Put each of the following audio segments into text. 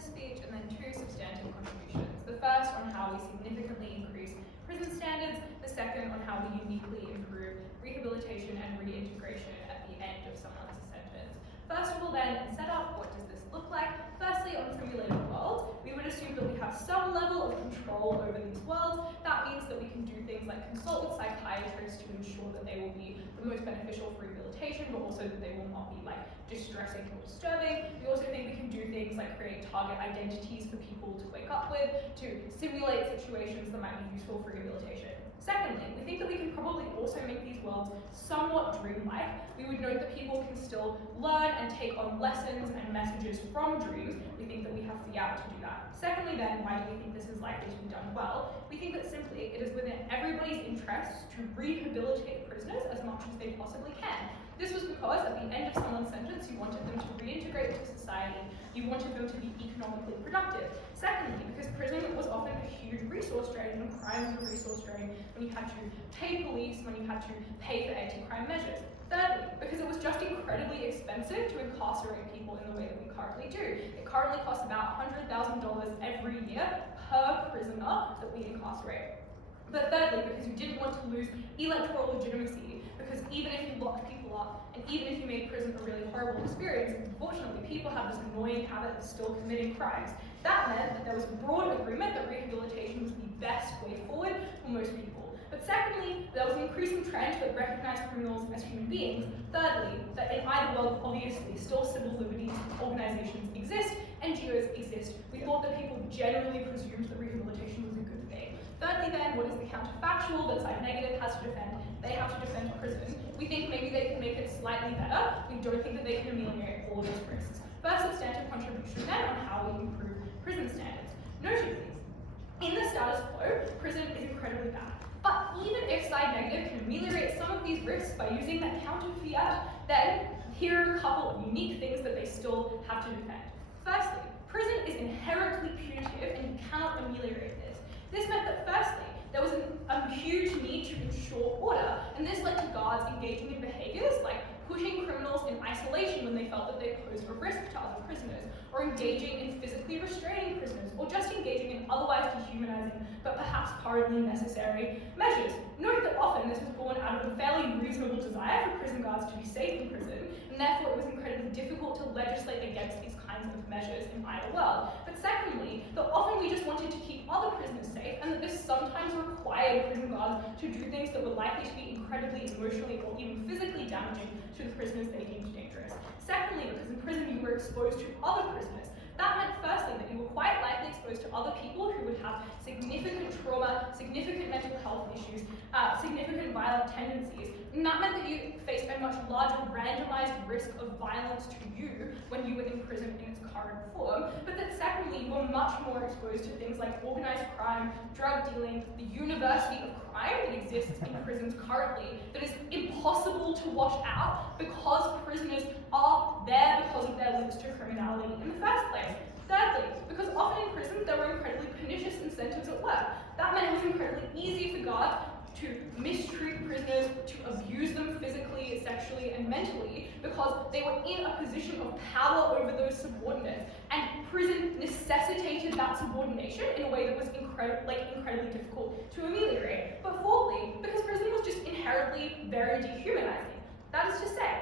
this speech, and then 2 substantive contributions. The first on how we significantly increase prison standards, the second on how we uniquely improve rehabilitation and reintegration at the end of someone's sentence. First of all then, in setup, what does this look like? Firstly, on simulated worlds, we would assume that we have some level of control over these worlds. That means that we can do things like consult with psychiatrists to ensure that they will be the most beneficial for rehabilitation, but also that they will not be like distressing or disturbing. We also think we can do things like create target identities for people to wake up with, to simulate situations that might be useful for rehabilitation. Secondly, we think that we can probably also make these worlds somewhat dreamlike. We would note that people can still learn and take on lessons and messages from dreams. We think that we have Fiat to do that. Secondly then, why do we think this is likely to be done well? We think that simply it is within everybody's interest to rehabilitate prisoners as much as they possibly can. This was because at the end of someone's sentence, you wanted them to reintegrate into society, you wanted them to be economically productive. Secondly, because prison was often a huge resource drain, and crime was a resource drain when you had to pay police, when you had to pay for anti-crime measures. Thirdly, because it was just incredibly expensive to incarcerate people in the way that we currently do. It currently costs about $100,000 every year per prisoner that we incarcerate. But thirdly, because you didn't want to lose electoral legitimacy, because even if you locked people up, and even if you made prison a really horrible experience, unfortunately people have this annoying habit of still committing crimes. That meant that there was broad agreement that rehabilitation was the best way forward for most people. But secondly, there was an increasing trend that recognized criminals as human beings. Thirdly, that in either world, obviously, still civil liberties organizations exist, NGOs exist. We thought that people generally presumed that rehabilitation was a good thing. Thirdly then, what is the counterfactual that side negative has to defend? They have to defend prison. We think maybe they can make it slightly better. We don't think that they can ameliorate all of those risks. First substantive contribution then on how we improve prison standards. Notably, in the status quo, prison is incredibly bad. But even if side negative can ameliorate some of these risks by using that counter fiat, then here are a couple of unique things that they still have to defend. Firstly, prison is inherently punitive and you cannot ameliorate this. This meant that firstly, there was a huge need to ensure order, and this led to guards engaging in behaviors like pushing criminals in isolation when they felt that they posed a risk to other prisoners, or engaging in physically restraining prisoners, or just engaging in otherwise dehumanizing but perhaps currently necessary measures. Note that often this was born out of a fairly reasonable desire for prison guards to be safe in prison, and therefore it was incredibly difficult to legislate against these kinds of measures in either world. But secondly, that often we just wanted to keep other prisoners safe, and that this sometimes required prison guards to do things that were likely to be incredibly emotionally or even physically damaging to the prisoners they deemed dangerous. Secondly, because in prison you were exposed to other prisoners. That meant firstly that you were quite likely exposed to other people who would have significant trauma, significant mental health issues, significant violent tendencies. And that meant that you faced a much larger randomized risk of violence to you when you were in prison in its current form. But that secondly, you were much more exposed to things like organized crime, drug dealing, the university of crime that exists in prisons currently that is impossible to wash out because prisoners are there because of their links to criminality in the first place. Thirdly, because often in prison there were incredibly pernicious incentives at work. That meant it was incredibly easy for guards to mistreat prisoners, to abuse them physically, sexually, and mentally because they were in a position of power over those subordinates. And prison necessitated that subordination in a way that was incredibly difficult to ameliorate. But fourthly, because prison was just inherently very dehumanizing. That is to say,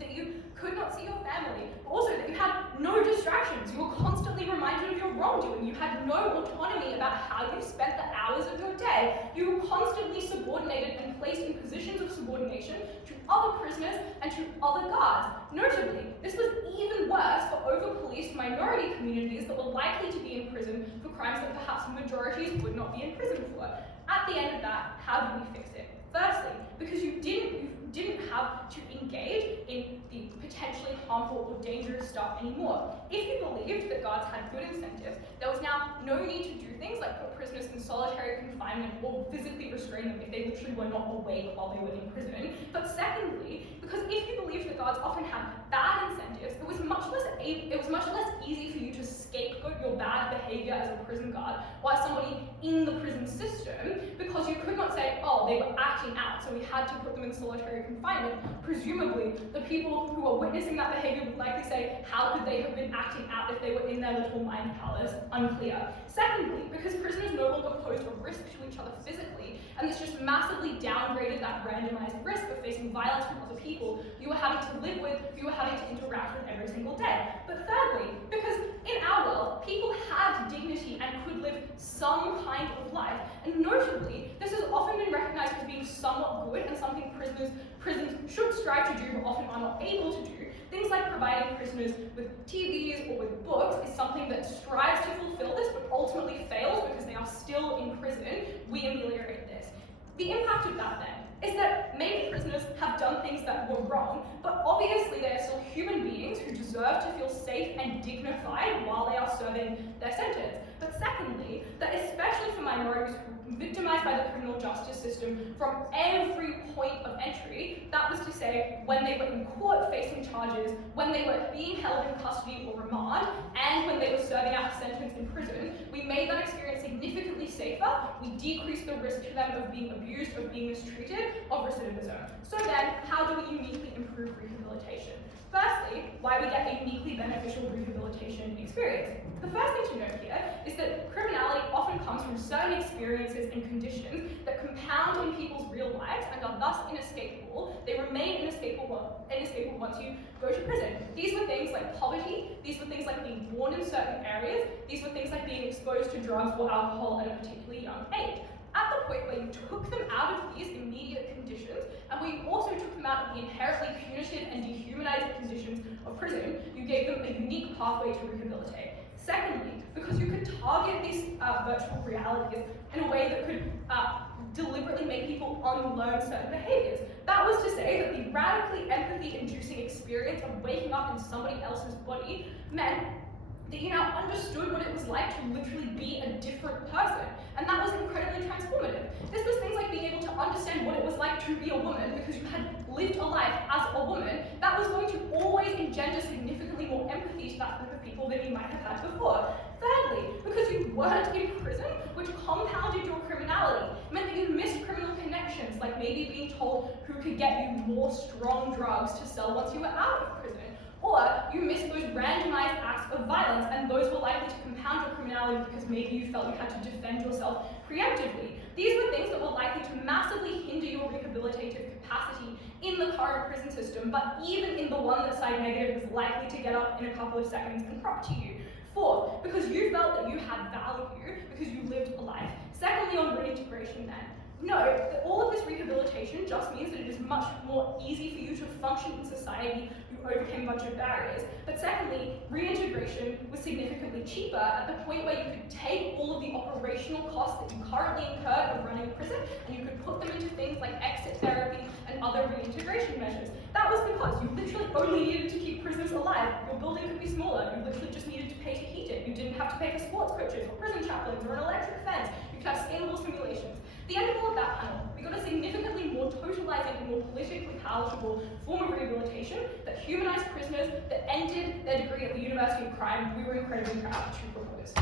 that you could not see your family, but also that you had no distractions. You were constantly reminded of your wrongdoing. You had no autonomy about how you spent the hours of your day. You were constantly subordinated and placed in positions of subordination to other prisoners and to other guards. Notably, this was even worse for over-policed minority communities that were likely to be in prison for crimes that perhaps majorities would not be in prison for. At the end of that, how did we fix it? Firstly, because you didn't have to engage in the potentially harmful or dangerous stuff anymore. If you believed that guards had good incentives, there was now no need to do things like put prisoners in solitary confinement or physically restrain them if they literally were not awake while they were in prison. But secondly, because if you believed that guards often had bad incentives, it was much less easy for you to scapegoat your bad behavior as a prison guard while somebody in the prison system, because you could not say, oh, control. They were acting out, so we had to put them in solitary confinement. Presumably, the people who were witnessing that behavior would likely say, how could they have been acting out if they were in their little mind palace? Unclear. Secondly, because prisoners no longer posed a risk to each other physically, and this just massively downgraded that randomized risk of facing violence from other people you were having to live with, you were having to interact with every single day. But thirdly, because in our world, people had dignity and could live some kind of life, and notably, this has often been recognized as being somewhat good and something prisons should strive to do but often are not able to do. Things like providing prisoners with TVs or with books is something that strives to fulfill this but ultimately fails because they are still in prison. We ameliorate this. The impact of that then is that maybe prisoners have done things that were wrong, but obviously they are still human beings who deserve to feel safe and dignified while they are serving their sentence. But secondly, that especially for minorities who are victimized by the criminal justice system from every point of entry, that was to say, when they were in court facing charges, when they were being held in custody or remand, and when they were serving out a sentence in prison, we made that experience significantly safer. We decreased the risk to them of being abused, of being mistreated, of recidivism. So then, how do we uniquely improve rehabilitation? Firstly, why we get a uniquely beneficial rehabilitation experience. The first thing to note here is that criminality often comes from certain experiences and conditions that compound in people's real lives and are thus inescapable. They remain inescapable once you go to prison. These were things like poverty, these were things like being born in certain areas, these were things like being exposed to drugs or alcohol at a particularly young age. At the point where you took them out of these immediate conditions, and where you also took them out of the inherently punitive and dehumanizing conditions of prison, you gave them a unique pathway to rehabilitate. Secondly, because you could target these virtual realities in a way that could deliberately make people unlearn certain behaviors. That was to say that the radically empathy-inducing experience of waking up in somebody else's body meant that you now understood what it was like to literally be a different person. And that was incredibly transformative. This was things like being able to understand what it was like to be a woman because you had lived a life as a woman. That was going to always engender significantly more empathy to that group of people than you might have had before. Thirdly, because you weren't in prison, which compounded your criminality, meant that you missed criminal connections, like maybe being told who could get you more strong drugs to sell once you were out of prison. Or you missed those randomized acts of violence, and those were likely to compound your criminality because maybe you felt you had to defend yourself preemptively. These were things that were likely to massively hinder your rehabilitative capacity in the current prison system, but even in the one that side negative was likely to get up in a couple of seconds and prop to you. Fourth, because you felt that you had value because you lived a life. Secondly, on reintegration then, note that all of this rehabilitation just means that it is much more easy for you to function in society. You overcame a bunch of barriers. But secondly, reintegration was significantly cheaper at the point where you could take all of the operational costs that you currently incurred of running a prison and you could put them into things like exit therapy and other reintegration measures. That was because you literally only needed to keep prisoners alive. Your building could be smaller. You literally just needed to pay to heat it. You didn't have to pay for sports coaches or prison chaplains or an electric fence. You could have scalable simulations. At the end of all of that panel, we got a significantly more totalizing and more politically palatable form of rehabilitation that humanized prisoners, that ended their degree at the University of Crime. We were incredibly proud to propose.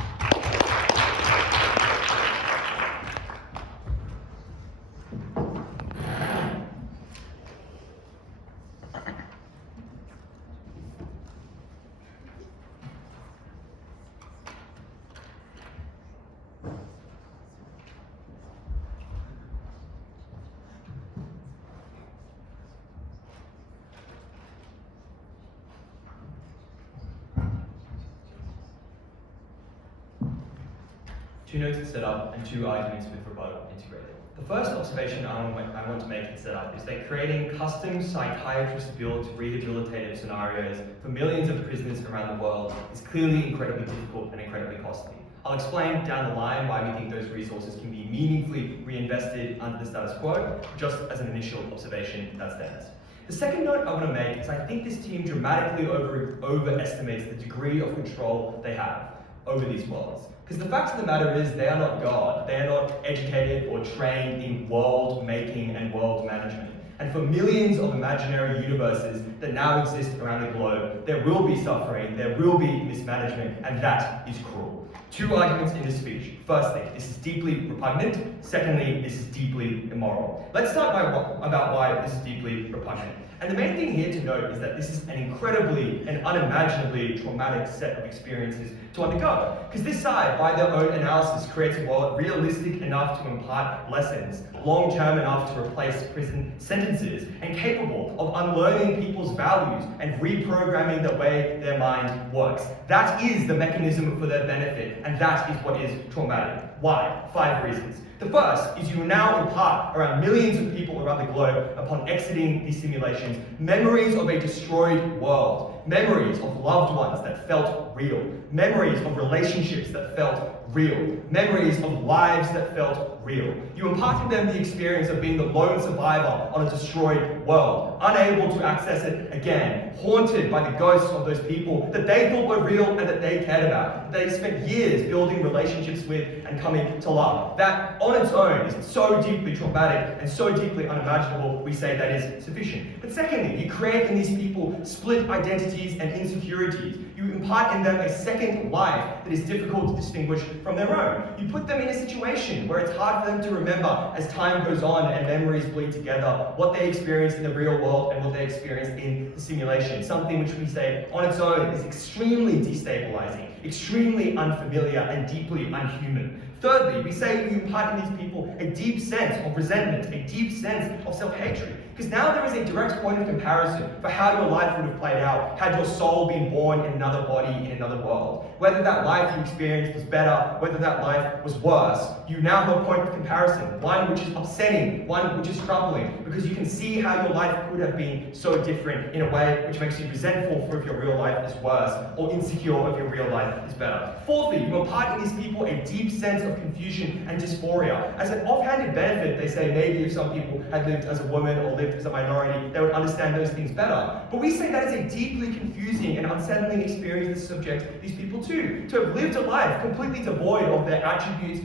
Two notes to set up and two arguments with rebuttal integrated. The first observation I want to make and set up is that creating custom psychiatrist-built rehabilitative scenarios for millions of prisoners around the world is clearly incredibly difficult and incredibly costly. I'll explain down the line why we think those resources can be meaningfully reinvested under the status quo, just as an initial observation that stands. The second note I want to make is I think this team dramatically overestimates the degree of control they have over these worlds. Because the fact of the matter is they are not God. They are not educated or trained in world making and world management. And for millions of imaginary universes that now exist around the globe, there will be suffering, there will be mismanagement, and that is cruel. Two arguments in this speech. Firstly, this is deeply repugnant. Secondly, this is deeply immoral. Let's start about why this is deeply repugnant. And the main thing here to note is that this is an incredibly and unimaginably traumatic set of experiences to undergo. Because this side, by their own analysis, creates a world realistic enough to impart lessons, long-term enough to replace prison sentences, and capable of unlearning people's values and reprogramming the way their mind works. That is the mechanism for their benefit, and that is what is traumatic. Why? 5 reasons. The first is you now impart around millions of people around the globe upon exiting these simulations memories of a destroyed world, memories of loved ones that felt real, memories of relationships that felt real, memories of lives that felt real. You imparted them the experience of being the lone survivor on a destroyed world, unable to access it again, haunted by the ghosts of those people that they thought were real and that they cared about, that they spent years building relationships with and coming to love. That on its own is so deeply traumatic and so deeply unimaginable, we say that is sufficient. But secondly, you create in these people split identities and insecurities. You impart in them a second life that is difficult to distinguish from their own. You put them in a situation where it's hard for them to remember as time goes on and memories bleed together what they experienced in the real world and what they experienced in the simulation. Something which we say on its own is extremely destabilizing, extremely unfamiliar, and deeply unhuman. Thirdly, we say you impart in these people a deep sense of resentment, a deep sense of self-hatred. Because now there is a direct point of comparison for how your life would have played out had your soul been born in another body in another world. Whether that life you experienced was better, whether that life was worse, you now have a point of comparison, one which is upsetting, one which is troubling, because you can see how your life could have been so different in a way which makes you resentful for if your real life is worse, or insecure if your real life is better. Fourthly, you impart in these people a deep sense of confusion and dysphoria. As an offhanded benefit, they say maybe if some people had lived as a woman or lived as a minority, they would understand those things better. But we say that is a deeply confusing and unsettling experience that subjects these people to have lived a life completely devoid of their attributes,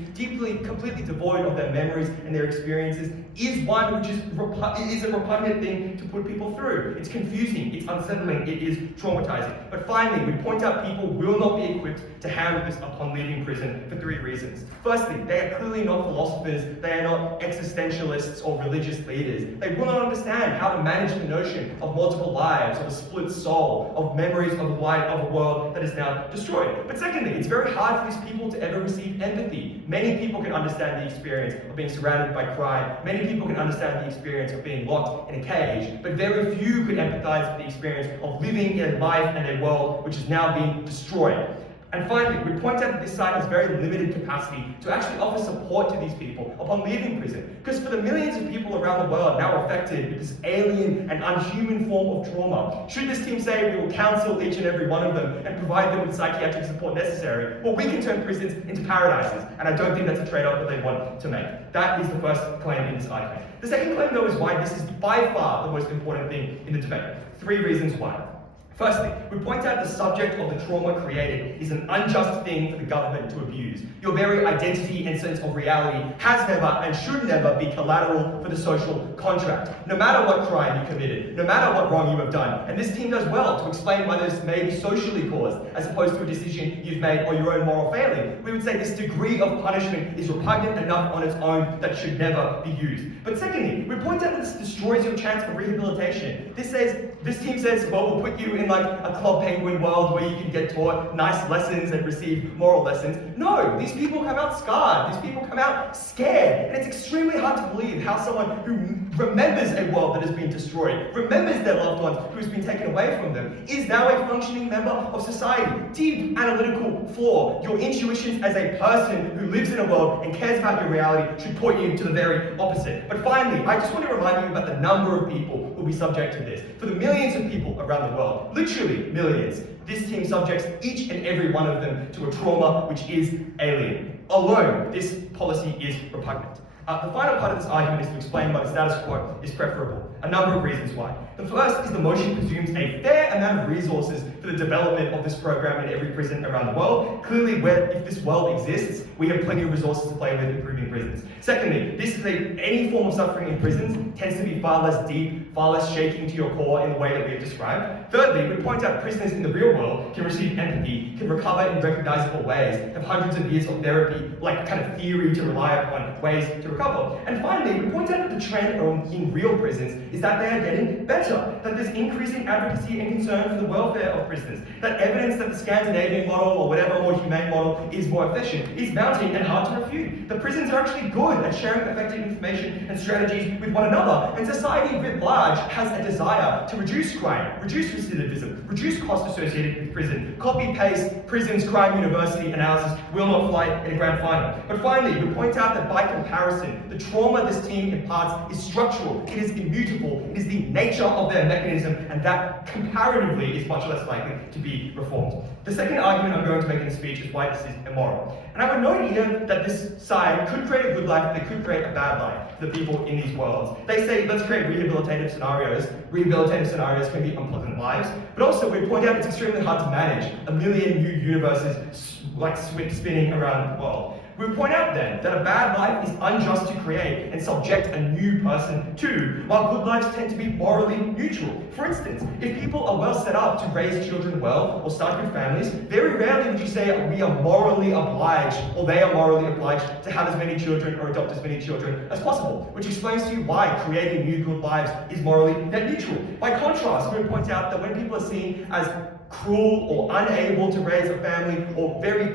completely devoid of their memories and their experiences, is one which is a repugnant thing to put people through. It's confusing, it's unsettling, it is traumatizing. But finally, we point out people will not be equipped to handle this upon leaving prison for 3 reasons. Firstly, they are clearly not philosophers, they are not existentialists or religious leaders. They will not understand how to manage the notion of multiple lives, of a split soul, of memories of a world that is now destroyed. But secondly, it's very hard for these people to ever receive empathy. Many people can understand the experience of being surrounded by crime. Many people can understand the experience of being locked in a cage. But very few could empathize with the experience of living in a life and a world which is now being destroyed. And finally, we point out that this site has very limited capacity to actually offer support to these people upon leaving prison. Because for the millions of people around the world now affected with this alien and unhuman form of trauma, should this team say we will counsel each and every one of them and provide them with psychiatric support necessary, well, we can turn prisons into paradises. And I don't think that's a trade-off that they want to make. That is the first claim in this argument. The second claim, though, is why this is by far the most important thing in the debate. 3 reasons why. Firstly, we point out the subject of the trauma created is an unjust thing for the government to abuse. Your very identity and sense of reality has never and should never be collateral for the social contract. No matter what crime you committed, no matter what wrong you have done, and this team does well to explain why this may be socially caused, as opposed to a decision you've made or your own moral failing. We would say this degree of punishment is repugnant enough on its own that should never be used. But secondly, we point out that this destroys your chance for rehabilitation. This team says, well, we'll put you in like a Club Penguin world where you can get taught nice lessons and receive moral lessons. No, these people come out scarred. These people come out scared. And it's extremely hard to believe how someone who remembers a world that has been destroyed, remembers their loved ones who's been taken away from them, is now a functioning member of society. Deep analytical flaw. Your intuitions as a person who lives in a world and cares about your reality should point you to the very opposite. But finally, I just want to remind you about the number of people who will be subject to this. For the millions of people around the world, literally millions, this team subjects each and every one of them to a trauma which is alien. Alone, this policy is repugnant. The final part of this argument is to explain why the status quo is preferable. A number of reasons why. The first is the motion consumes a fair amount of resources for the development of this program in every prison around the world. Clearly, if this world exists, we have plenty of resources to play with improving prisons. Secondly, any form of suffering in prisons tends to be far less deep, far less shaking to your core in the way that we have described. Thirdly, we point out prisoners in the real world can receive empathy, can recover in recognizable ways, have hundreds of years of therapy, like kind of theory to rely upon, ways to recover. And finally, we point out that the trend in real prisons is that they are getting better, that there's increasing advocacy and concern for the welfare of prisoners, that evidence that the Scandinavian model or whatever more humane model is more efficient is mounting and hard to refute. The prisons are actually good at sharing effective information and strategies with one another, and society writ large has a desire to reduce crime, reduce recidivism, reduce costs associated with prison. Copy-paste prisons crime university analysis will not fly in a grand final. But finally, we point out that by comparison, the trauma this team imparts is structural, it is immutable, it is the nature of their mechanism, and that comparatively is much less likely to be reformed. The second argument I'm going to make in the speech is why this is immoral. And I would note here that this side could create a good life, but they could create a bad life for the people in these worlds. They say, let's create rehabilitative scenarios. Rehabilitative scenarios can be unpleasant lives, but also we point out it's extremely hard to manage a million new universes like spinning around the world. We point out then that a bad life is unjust to create and subject a new person to, while good lives tend to be morally neutral. For instance, if people are well set up to raise children well or start good families, very rarely would you say we are morally obliged or they are morally obliged to have as many children or adopt as many children as possible, which explains to you why creating new good lives is morally net neutral. By contrast, we point out that when people are seen as cruel or unable to raise a family or very,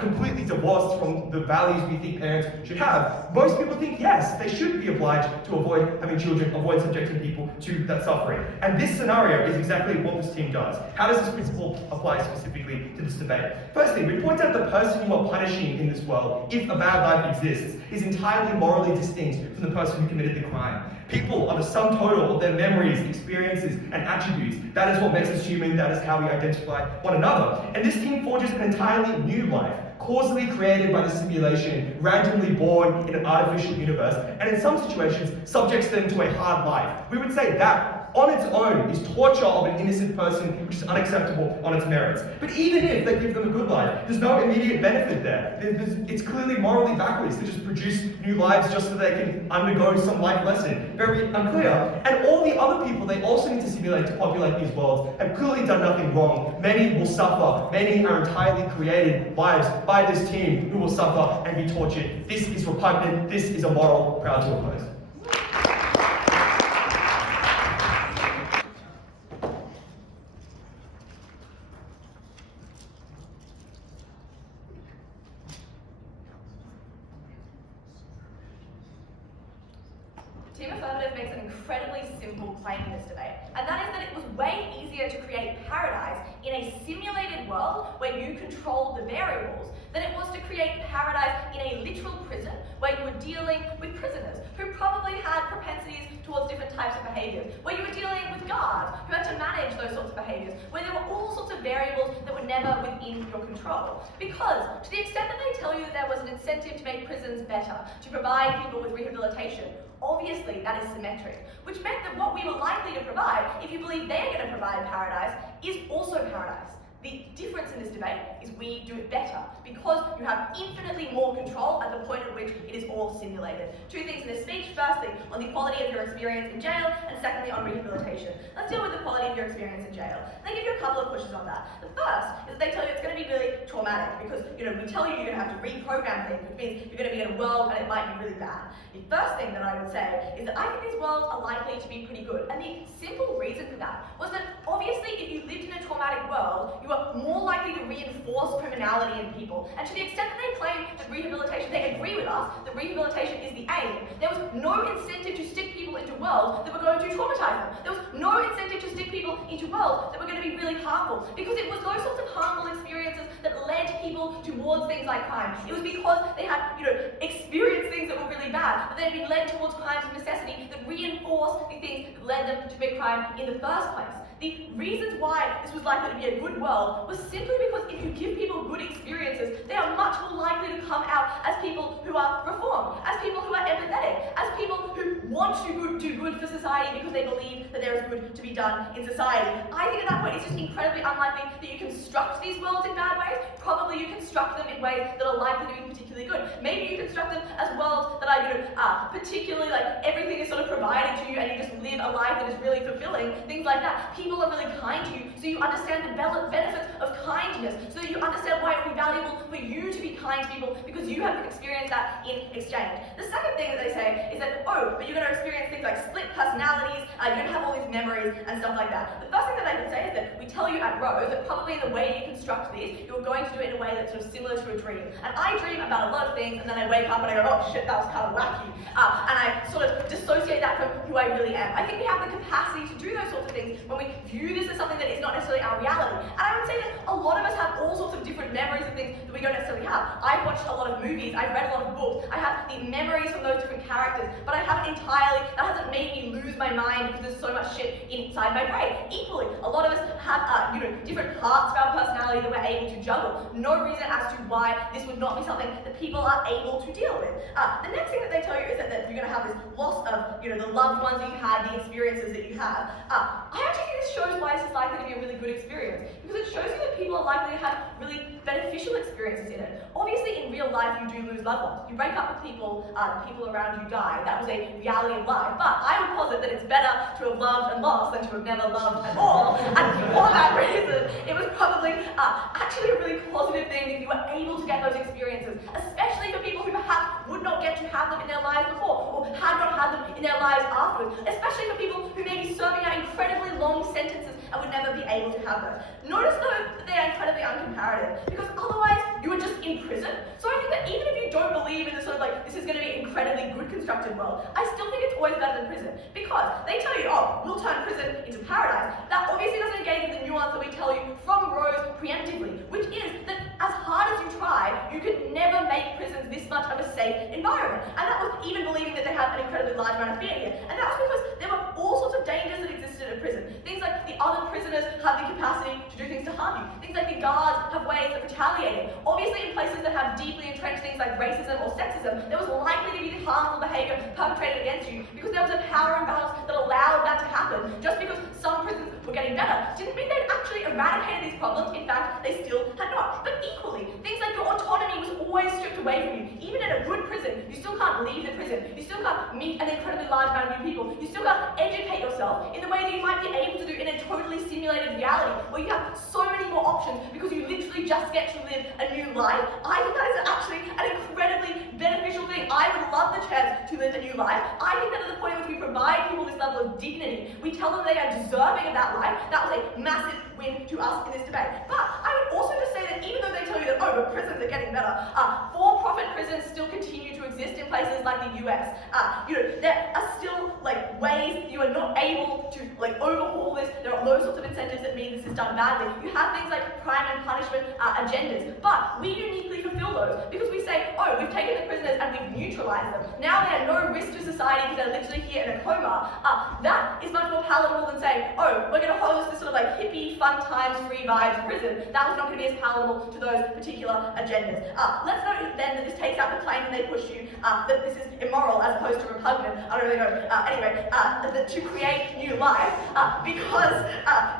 completely divorced from the values we think parents should have, most people think yes, they should be obliged to avoid having children, avoid subjecting people to that suffering. And this scenario is exactly what this team does. How does this principle apply specifically to this debate? Firstly, we point out the person you are punishing in this world, if a bad life exists, is entirely morally distinct from the person who committed the crime. People are the sum total of their memories, experiences, and attributes. That is what makes us human, that is how we identify one another. And this team forges an entirely new life, causally created by the simulation, randomly born in an artificial universe, and in some situations, subjects them to a hard life. We would say that, on its own, is torture of an innocent person, which is unacceptable on its merits. But even if they give them a good life, there's no immediate benefit there. It's clearly morally backwards to just produce new lives just so they can undergo some life lesson. Very unclear. And all the other people they also need to simulate to populate these worlds have clearly done nothing wrong. Many will suffer. Many are entirely created lives by this team who will suffer and be tortured. This is repugnant. This is immoral. Proud to oppose. Team Affirmative makes an incredibly simple claim in this debate, and that is that it was way easier to create paradise in a simulated world where you control the variables than it was to create paradise in a literal prison where you were dealing with prisoners who probably had propensities towards different types of behaviors, where you were dealing with guards who had to manage those sorts of behaviors, where there were all sorts of variables that were never within your control. Because to the extent that they tell you that there was an incentive to make prisons better, to provide people with rehabilitation, obviously that is symmetric, which meant that what we were likely to provide, if you believe they're going to provide paradise, is also paradise. The difference in this debate is we do it better because you have infinitely more control at the point at which it is all simulated. Two things in this speech. Firstly, on the quality of your experience in jail, and secondly, on rehabilitation. Let's deal with the quality of your experience in jail. They give you a couple of pushes on that. The first is that they tell you it's going to be really traumatic because, we tell you you're going to have to reprogram things, which means you're going to be in a world and it might be really bad. The first thing that I would say is that I think these worlds are likely to be pretty good. And the simple reason for that was that obviously if you lived in a traumatic world, you are more likely to reinforce criminality in people. And to the extent that they claim that rehabilitation, they agree with us, that rehabilitation is the aim, there was no incentive to stick people into worlds that were going to traumatize them. There was no incentive to stick people into worlds that were going to be really harmful, because it was those sorts of harmful experiences that led people towards things like crime. It was because they had, experienced things that were really bad, but they had been led towards crimes of necessity that reinforced the things that led them to commit crime in the first place. The reasons why this was likely to be a good world was simply because if you give people good experiences, they are much more likely to come out as people who are reformed, as people who are empathetic, as people who want want to do good for society because they believe that there is good to be done in society. I think at that point it's just incredibly unlikely that you construct these worlds in bad ways. Probably you construct them in ways that are likely to be particularly good. Maybe you construct them as worlds that are, particularly like everything is sort of provided to you and you just live a life that is really fulfilling, things like that. People are really kind to you, so you understand the benefits of kindness, so that you understand why it would be valuable for you to be kind to people because you have experienced that in exchange. The second thing that they say is that, oh, but you're going to experience things like split personalities, you're going to have all these memories and stuff like that. The first thing that I can say is that we tell you at Rose that probably the way you construct these, you're going to do it in a way that's sort of similar to a dream. And I dream about a lot of things and then I wake up and I go, oh shit, that was kind of wacky. And I sort of dissociate that from who I really am. I think we have the capacity to do those sorts of things when we view this as something that is not necessarily our reality. And I would say that a lot of us have all sorts of different memories of things that we don't necessarily have. I've watched a lot of movies, I've read a lot of books, I have the memories from those different characters, but I haven't that hasn't made me lose my mind because there's so much shit inside my brain. Equally, a lot of us have, different parts of our personality that we're able to juggle. No reason as to why this would not be something that people are able to deal with. The next thing that they tell you is that you're going to have this loss of, the loved ones that you had, the experiences that you have. I actually think this shows why this is likely to be a really good experience, because it shows you that people are likely to have really beneficial experiences in it. Obviously, in real life, you do lose loved ones. You break up with people, people around you die. That was a reality of life. But I would posit that it's better to have loved and lost than to have never loved at all. And for that reason, it was probably actually a really positive thing that you were able to get those experiences, especially for people who perhaps would not get to have them in their lives before, or had not had them in their lives afterwards, especially for people who may be serving out incredibly long sentences and would never be able to have them. Notice though that they are incredibly uncomparative, because otherwise you are just in prison. So I think that even if you don't believe in the sort of this is going to be an incredibly good constructed world, I still think it's always better than prison, because they tell you, oh, we'll turn prison into paradise. That obviously doesn't engage with the nuance that we tell you from Rose preemptively, which is that as hard as you try, you could never make prisons this much of a safe environment. And that was even believing that they have an incredibly large amount of fear here. And that was because there were all sorts of dangers that existed in prison. Things like the other prisoners have the capacity to do things to harm you. Things like the guards have ways of retaliating. Obviously, in places that have deeply entrenched things like racism or sexism, there was likely to be harmful behavior perpetrated against you because there was a power imbalance that allowed that to happen. Just because some prisons were getting better didn't mean they'd actually eradicated these problems. In fact, they still had not. But equally, things like your autonomy was always stripped away from you. Even in a good prison, you still can't leave the prison. You still can't meet an incredibly large amount of new people. You still can't educate yourself in the way that you might be able to do in a totally simulated reality where you have so many more options because you literally just get to live a new life. I think that is actually an incredibly beneficial thing. I would love the chance to live a new life. I think that at the point at which we provide people this level of dignity, we tell them they are deserving of that life. That was a massive win to us in this debate. But I would also just say that even though they tell you that, oh, but prisons are getting better, for-profit prisons still continue to exist in places like the US. There are still ways you are not able to overhaul this. There are those sorts of incentives that mean this is done badly. You have things like crime and punishment agendas, but we uniquely fulfill those because we say, oh, we've taken the prisoners and we've neutralized them. Now they are no risk to society because they're literally here in a coma. That is much more palatable than saying, oh, we're going to host this sort of hippie, fun times, free vibes prison. That was not going to be as palatable to those particular agendas. Let's note then that this takes out the claim that they push you that this is immoral as opposed to repugnant. I don't really know. To create new life because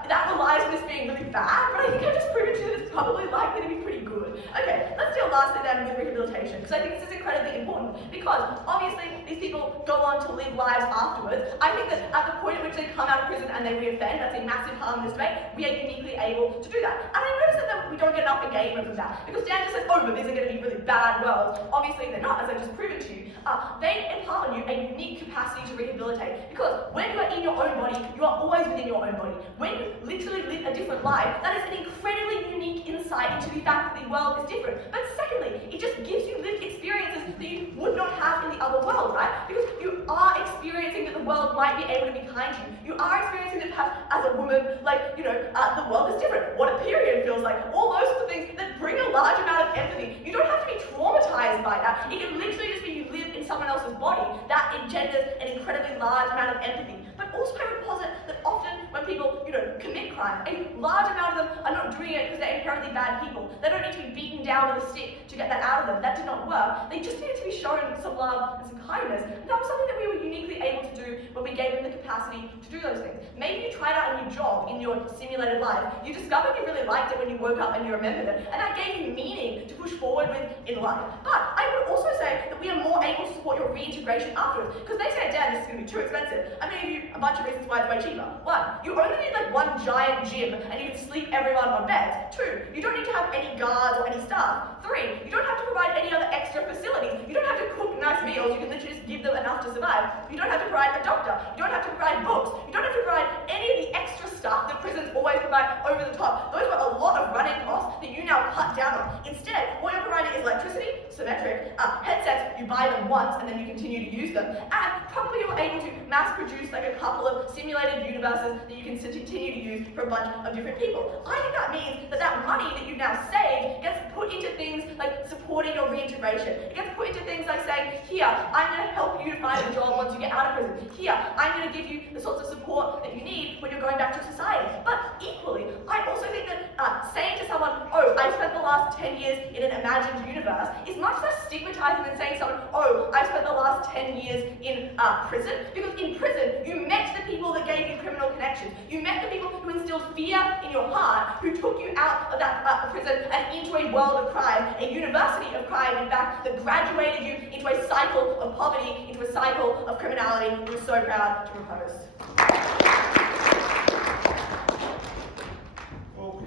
that relies on this being really bad, but I think I've just proven to you that it's probably likely to be pretty good. Okay, let's deal lastly then with rehabilitation, because I think this is incredibly important, because obviously these people go on to live lives afterwards. I think that at the point at which they come out of prison and they reoffend, that's a massive harm in this debate, we are uniquely able to do that. And I notice that we don't get enough engagement from that, because Dan just says, oh, but these are going to be really bad worlds. Obviously they're not, as I've just proven to you. They impart on you a unique capacity to rehabilitate, because when you are in your own body, you are always within your own body. When you literally live a different life, that is an incredibly unique insight into the fact that the world is different. But secondly, it just gives you lived experiences that you would not have in the other world, right? Because you are experiencing that the world might be able to be kind to you. You are experiencing that perhaps as a woman, the world is different. What a period feels like. All those sorts of things that bring a large amount of empathy. You don't have to be traumatized by that. It can literally just be you live in in someone else's body, that engenders an incredibly large amount of empathy. But also I would posit that often when people, commit crime, a large amount of them are not doing it because they're inherently bad people. They don't need to be beaten down with a stick to get that out of them. That did not work. They just needed to be shown some love and some kindness. And that was something that we were uniquely able to do when we gave them the capacity to do those things. Maybe you tried out a new job in your simulated life. You discovered you really liked it when you woke up and you remembered it. And that gave you meaning to push forward with in life. But I would also say that we are more able to support your reintegration afterwards. Because they say, Dan, this is going to be too expensive. I'm going to give you a bunch of reasons why it's way cheaper. 1, you only need like one giant gym and you can sleep everyone on beds. 2, you don't need to have any guards or any staff. 3, you don't have to provide any other extra facilities. You don't have to cook nice meals. You can literally just give them enough to survive. You don't have to provide a doctor. You don't have to provide books. You don't have to provide any of the extra stuff that prisons always provide over the top. Those were a lot of running costs that you now cut down on. Instead, what you're providing is electricity, symmetric, headsets, you buy them once and then you continue to use them. And probably you're able to mass produce like a couple of simulated universes that you can continue to use for a bunch of different people. I think that means that that money that you've now saved gets put into things like supporting your reintegration. It gets put into things like saying, here, I'm going to help you to find a job once you get out of prison. Here, I'm going to give you the sorts of support that you need when you're going back to society. But equally, I also think that saying to someone, oh, I've spent the last 10 years in an imagined universe is much less stigmatizing than saying to someone, oh, I've spent the last 10 years in prison. Because in prison, you met the people that gave you criminal connections. You met the people who instilled fear in your heart, who took you out of that prison and into a world of crime, a university of crime, in fact, that graduated you into a cycle of poverty, into a cycle of criminality. We're so proud to propose. Oh,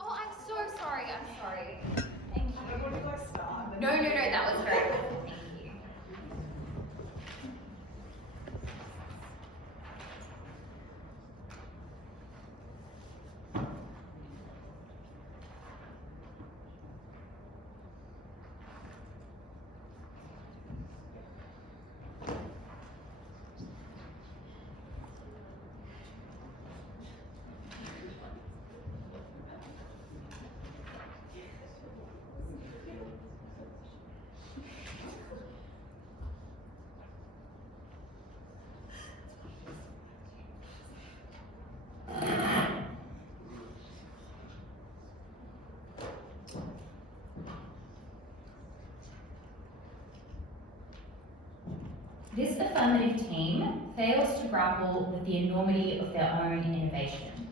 I'm so sorry. I'm sorry. Thank you. No, that was very good. Thank you. This affirmative team fails to grapple with the enormity of their own innovation.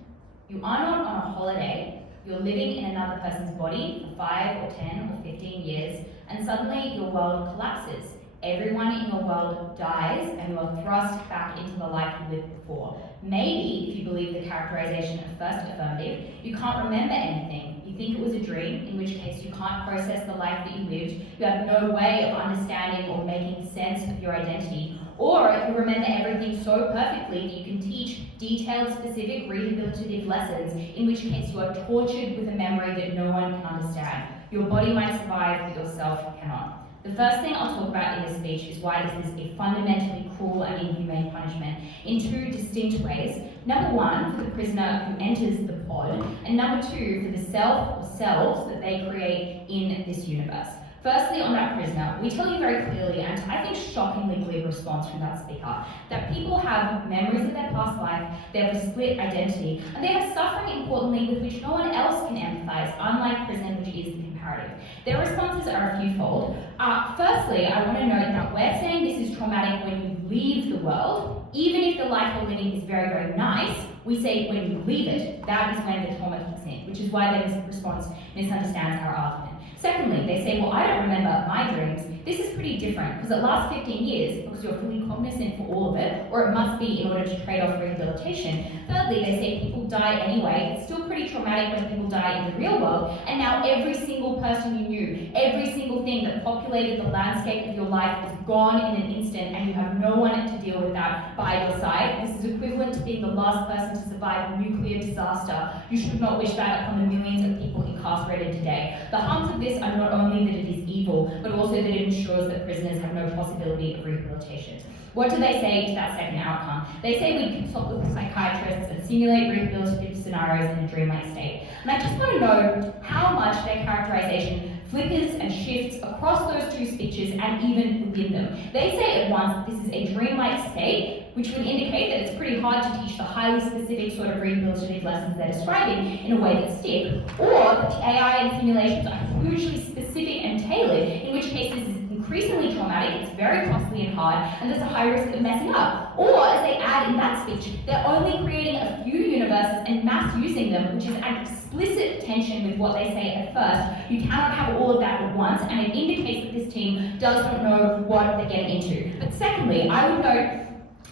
You are not on a holiday, you're living in another person's body for 5 or 10 or 15 years, and suddenly your world collapses. Everyone in your world dies and you are thrust back into the life you lived before. Maybe, if you believe the characterization of first affirmative, you can't remember anything. You think it was a dream, in which case you can't process the life that you lived. You have no way of understanding or making sense of your identity. Or you remember everything so perfectly that you can teach detailed, specific rehabilitative lessons, in which case you are tortured with a memory that no one can understand. Your body might survive, but your self cannot. The first thing I'll talk about in this speech is why this is a fundamentally cruel and inhumane punishment in 2 distinct ways. Number 1, for the prisoner who enters the pod, and number 2, for the self or selves that they create in this universe. Firstly, on that prisoner, we tell you very clearly, and I think shockingly glib response from that speaker, that people have memories of their past life, they have a split identity, and they have suffering, importantly, with which no one else can empathize, unlike prison, which is the comparative. Their responses are a fewfold. Firstly, I want to note that we're saying this is traumatic when you leave the world. Even if the life you're living is very, very nice, we say when you leave it, that is when the trauma kicks in, which is why their response misunderstands our argument. Secondly, they say, well, I don't remember my dreams. This is pretty different because it lasts 15 years because you're fully cognizant for all of it, or it must be in order to trade off rehabilitation. Thirdly, they say people die anyway. It's still pretty traumatic when people die in the real world, and now every single person you knew, every single thing that populated the landscape of your life is gone in an instant, and you have no one to deal with that by your side. This is equivalent to being the last person to survive a nuclear disaster. You should not wish that upon the millions of people incarcerated today. The harms of this are not only that it is evil, but also that it ensures that prisoners have no possibility of rehabilitation. What do they say to that second outcome? They say we consult with psychiatrists and simulate rehabilitative scenarios in a dreamlike state. And I just want to know how much their characterization flickers and shifts across those two stitches and even within them. They say at once this is a dreamlike state, which would indicate that it's pretty hard to teach the highly specific sort of rehabilitative lessons they're describing in a way that stick, or that the AI and simulations are hugely specific and tailored, in which case this is increasingly traumatic, it's very costly and hard, and there's a high risk of messing up. Or, as they add in that speech, they're only creating a few universes and mass using them, which is an explicit tension with what they say at first. You cannot have all of that at once, and it indicates that this team does not know what they're getting into. But secondly, I would note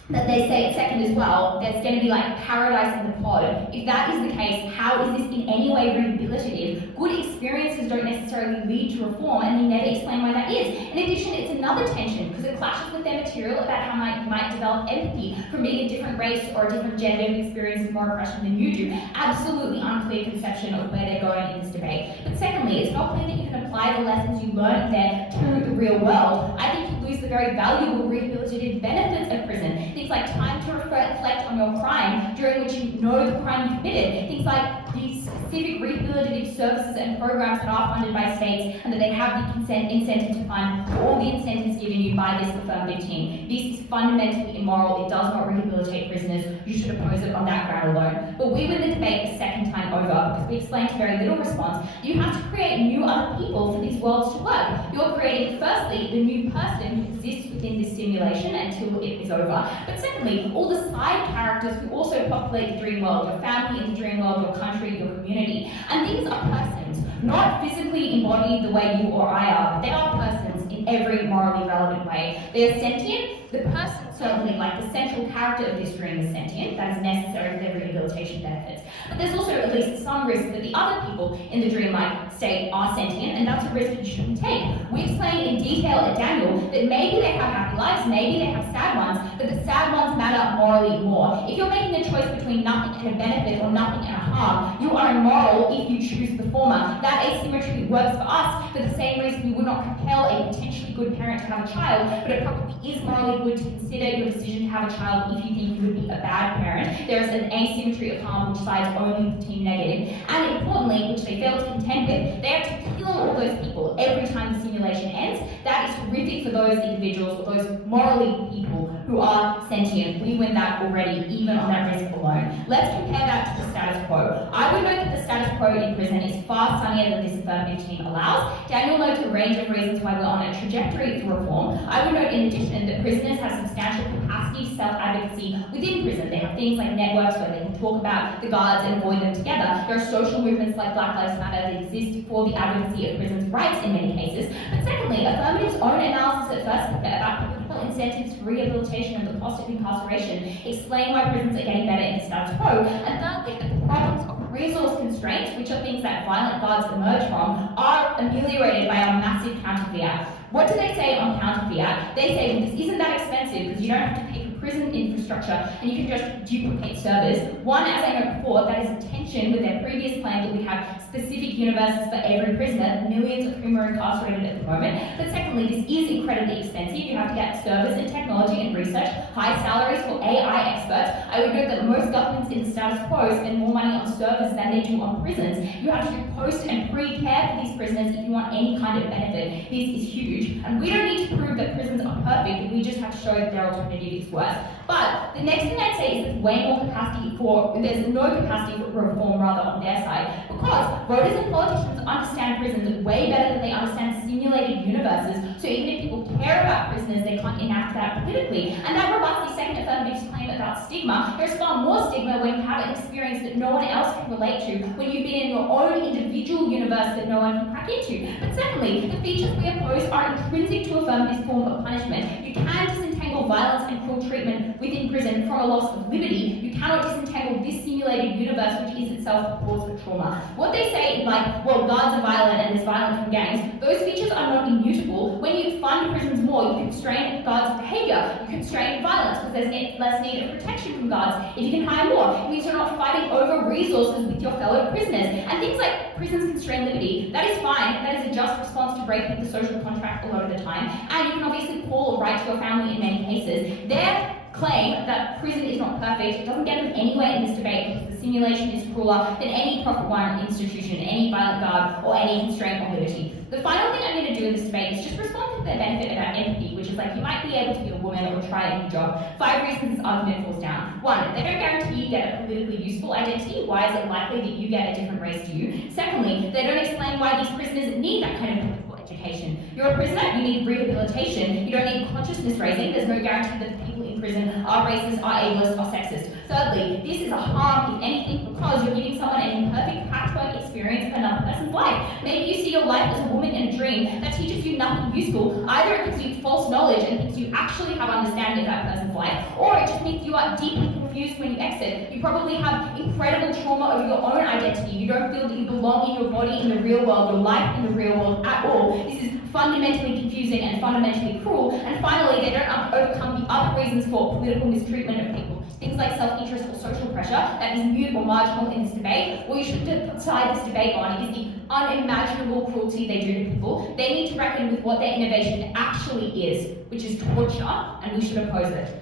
that they say at second as well, there's going to be like paradise in the pod. If that is the case, how is this in any way rehabilitative? Good experiences don't necessarily lead to reform, and they never explain why that is. In addition, it's another tension because it clashes with their material about how you might develop empathy from being a different race or a different gender who experiences more oppression than you do. Absolutely unclear conception of where they're going in this debate. But secondly, it's not clear that you can apply the lessons you learned there to the real world. I think you lose the very valuable rehabilitative benefits of prison. Things like time to reflect on your crime during which you know the crime you committed. Things like the specific rehabilitative services and programs that are funded by states and that they have the incentive to fund for all the incentives given you by this affirmative team. This is fundamentally immoral. It does not rehabilitate prisoners. You should oppose it on that ground alone. But we win the debate a second time over because we explained to very little response. You have to create new other people for these worlds to work. You're creating, firstly, the new person who exists within this simulation until it is over. But secondly, all the side characters who also populate the dream world, your family in the dream world, your country, your community. And these are persons, not physically embodied the way you or I are, but they are persons in every morally relevant way. They are sentient. The person, certainly, like the central character of this dream is sentient. That is necessary for their rehabilitation benefits. But there's also at least some risk that the other people in the dreamlike state are sentient, and that's a risk you shouldn't take. We explained in detail at Daniel that maybe they have happy lives, maybe they have sad ones, but the sad ones matter morally more. If you're making a choice between nothing and a benefit or nothing and a harm, you are immoral if you choose the former. That asymmetry works for us for the same reason you would not compel a potentially good parent to have a child, but it probably is morally good to consider your decision to have a child if you think you would be a bad parent. There is an asymmetry of harm which sides only with the team negative. And importantly, which they fail to contend with, they have to kill all those people every time the simulation ends. That is horrific for those individuals or those morally people who are sentient. We win that already, even on that risk alone. Let's compare that to the status quo. I would note that the status quo in prison is far sunnier than this affirmative team allows. Daniel notes a range of reasons why we're on a trajectory to reform. I would note in addition that prisoners have substantial capacity for self-advocacy within prison. They have things like networks where they can talk about the guards and avoid them together. There are social movements like Black Lives Matter that exist for the advocacy of prisoners' rights in many cases. But secondly, Affirmative's own analysis at first about political incentives for rehabilitation and the cost of incarceration explain why prisons are getting better in the status quo. And thirdly, that the problems of resource constraints, which are things that violent guards emerge from, are ameliorated by our massive counter-fiat. What do they say on counter-fiat? They say, well, this isn't that expensive because you don't have to pay for prison infrastructure and you can just duplicate servers. One, as I noted before, that is a tension with their previous claim that we have specific universes for every prisoner, millions of whom are incarcerated at the moment. But secondly, this is incredibly expensive. You have to get servers and technology and research, high salaries for AI experts. I would note that most governments in the status quo spend more money on servers than they do on prisons. You have to do post and pre-care for these prisoners if you want any kind of benefit. This is huge. And we don't need to prove that prisons are perfect, we just have to show that their alternative is worse. But the next thing I'd say is there's way more capacity for, there's no capacity for reform rather on their side, because voters and politicians understand prisons way better than they understand simulated universes, so even if people care about prisoners, they can't enact that politically. And that rebuts the second affirmative's claim about stigma. There's far more stigma when you have an experience that no one else can relate to, when you've been in your own individual universe that no one can crack into. But secondly, the features we oppose are intrinsic to affirmative's form of punishment. You can disentangle violence and cruel treatment within prison from a loss of liberty. You cannot disentangle this simulated universe, which is itself a cause for trauma. What they say, like, well, guards are violent and there's violence from gangs, those features are not immutable. When you fund prisons more, you constrain guards' behavior, you constrain violence because there's less need of protection from guards. If you can hire more, it means you're not fighting over resources with your fellow prisoners. And things like prisons constrain liberty, that is fine, that is a just response to breaking the social contract a lot of the time. And you can obviously call a right to your family in many cases. Their claim that prison is not perfect, it doesn't get them anywhere in this debate because the simulation is crueler than any profit-warrant institution, any violent guard, or any constraint on liberty. The final thing I'm going to do in this debate is just respond to the benefit about empathy, which is like you might be able to be a woman or try a new job. 5 reasons this argument falls down. 1, they don't guarantee you get a politically useful identity. Why is it likely that you get a different race to you? Secondly, they don't explain why these prisoners need that kind of political education. You're a prisoner, you need rehabilitation, you don't need consciousness raising. There's no guarantee that the people in prison are racist, are ableist, or sexist. Thirdly, this is a harm, if anything, because you're giving someone an imperfect patchwork experience of another person's life. Maybe you see your life as a woman in a dream that teaches you nothing useful. Either it gives you false knowledge and thinks you actually have understanding of that person's life, or it just means you are deeply confused when you exit. You probably have incredible trauma over your own identity. You don't feel that you belong in your body in the real world, your life in the real world at all. This is fundamentally confusing and fundamentally cruel. And finally, they don't overcome the other reasons for political mistreatment of people. Things like self-interest or social pressure that is mute or marginal in this debate. What you should decide this debate on is the unimaginable cruelty they do to people. They need to reckon with what their innovation actually is, which is torture, and we should oppose it.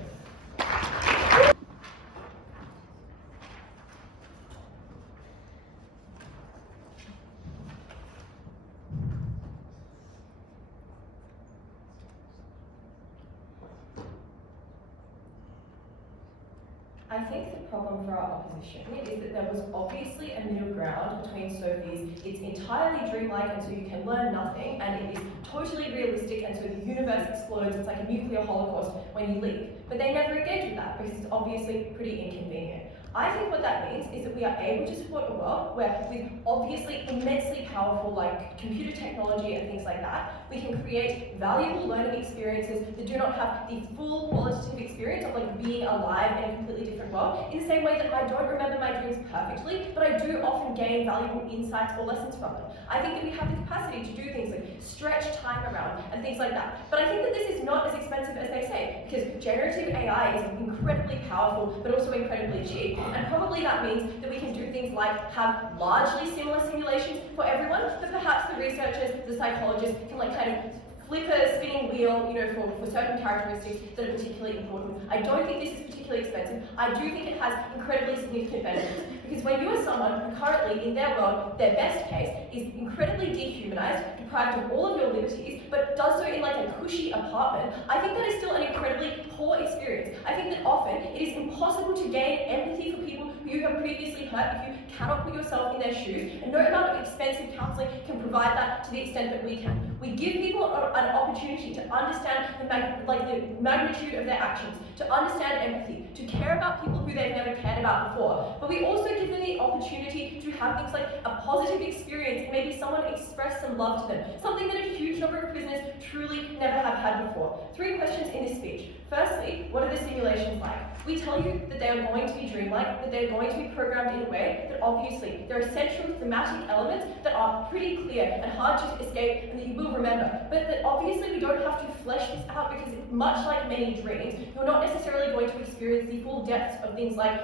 I think the problem for our opposition is that there was obviously a middle ground between Sophie's it's entirely dreamlike and so you can learn nothing, and it is totally realistic and so the universe explodes, it's like a nuclear holocaust when you leave. But they never engage with that because it's obviously pretty inconvenient. I think what that means is that we are able to support a world where with obviously immensely powerful like computer technology and things like that, we can create valuable learning experiences that do not have the full qualitative experience of like being alive in a completely different world, in the same way that I don't remember my dreams perfectly, but I do often gain valuable insights or lessons from them. I think that we have the capacity to do things like stretch time around and things like that. But I think that this is not as expensive as they say, because generative AI is incredibly powerful, but also incredibly cheap. And probably that means that we can do things like have largely similar simulations for everyone, but perhaps the researchers, the psychologists can like kind of flip a spinning wheel, you know, for certain characteristics that are particularly important. I don't think this is particularly expensive. I do think it has incredibly significant benefits, because when you are someone who currently, in their world, their best case, is incredibly dehumanized, deprived of all of your liberties, but does so in like a cushy apartment, I think that is still an incredibly poor experience. I think that often it is impossible to gain empathy for people who you have previously hurt if you cannot put yourself in their shoes, and no amount of expensive counseling can provide that to the extent that we can. We give people an opportunity to understand the magnitude of their actions, to understand empathy, to care about people who they've never cared about before, but we also give them the opportunity to have things like a positive experience, maybe someone express some love to them, something that a huge number of prisoners truly never have had before. 3 questions in this speech. Firstly, what are the simulations like? We tell you that they are going to be dreamlike, that they're going to be programmed in a way that obviously there are central thematic elements that are pretty clear and hard to escape and that you will remember, but that obviously we don't have to flesh this out, because much like many dreams, you're not necessarily going to experience the full depths of things like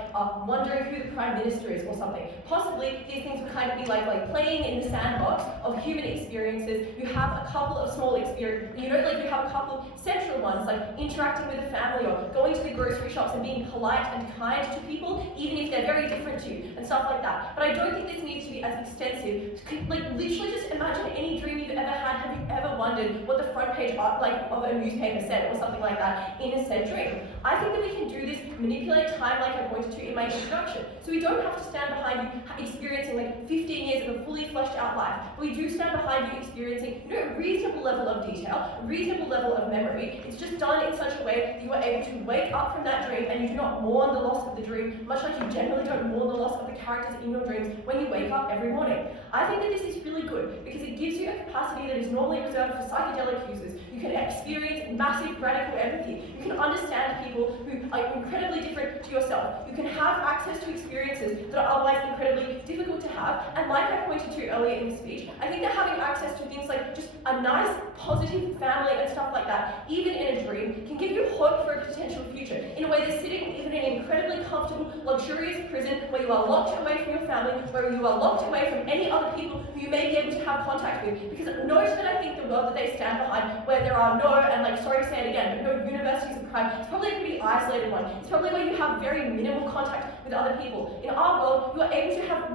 wondering who the Prime Minister is or something. Possibly these things would kind of be like playing in the sandbox of human experiences. You have a couple of small experiences, you know, like you have a couple of central ones, like interacting with a family or going to the grocery shops and being polite and kind to people, even if they're very different to you, and stuff like that. But I don't think this needs to be as extensive. Like, literally just imagine any dream you've ever had. Have you ever wondered what the front page of a newspaper said or something like that in a said dream? I think that we can do this, manipulate time like I pointed to in my introduction. So we don't have to stand behind you experiencing like 15 years of a fully fleshed out life. But we do stand behind you experiencing, you know, a reasonable level of detail, a reasonable level of memory. It's just done in such a way that you are able to wake up from that dream and you do not mourn the loss of the dream, much like you generally don't mourn the loss of the characters in your dreams when you wake up every morning. I think that this is really good because it gives you a capacity that is normally reserved for psychedelic users. You can experience massive radical empathy. You can understand people who are incredibly different to yourself. You can have access to experiences that are otherwise incredibly difficult to have. And like I pointed to earlier in the speech, I think that having access to things like just a nice, positive family and stuff like that, even in a dream, can give you hope for a potential future future, in a way they're sitting even in an incredibly comfortable, luxurious prison where you are locked away from your family, where you are locked away from any other people who you may be able to have contact with. Because note that I think the world that they stand behind, where there are no, and like sorry to say it again, but no universities of crime, it's probably a pretty isolated one. It's probably where you have very minimal contact with other people. In our world, you are able to have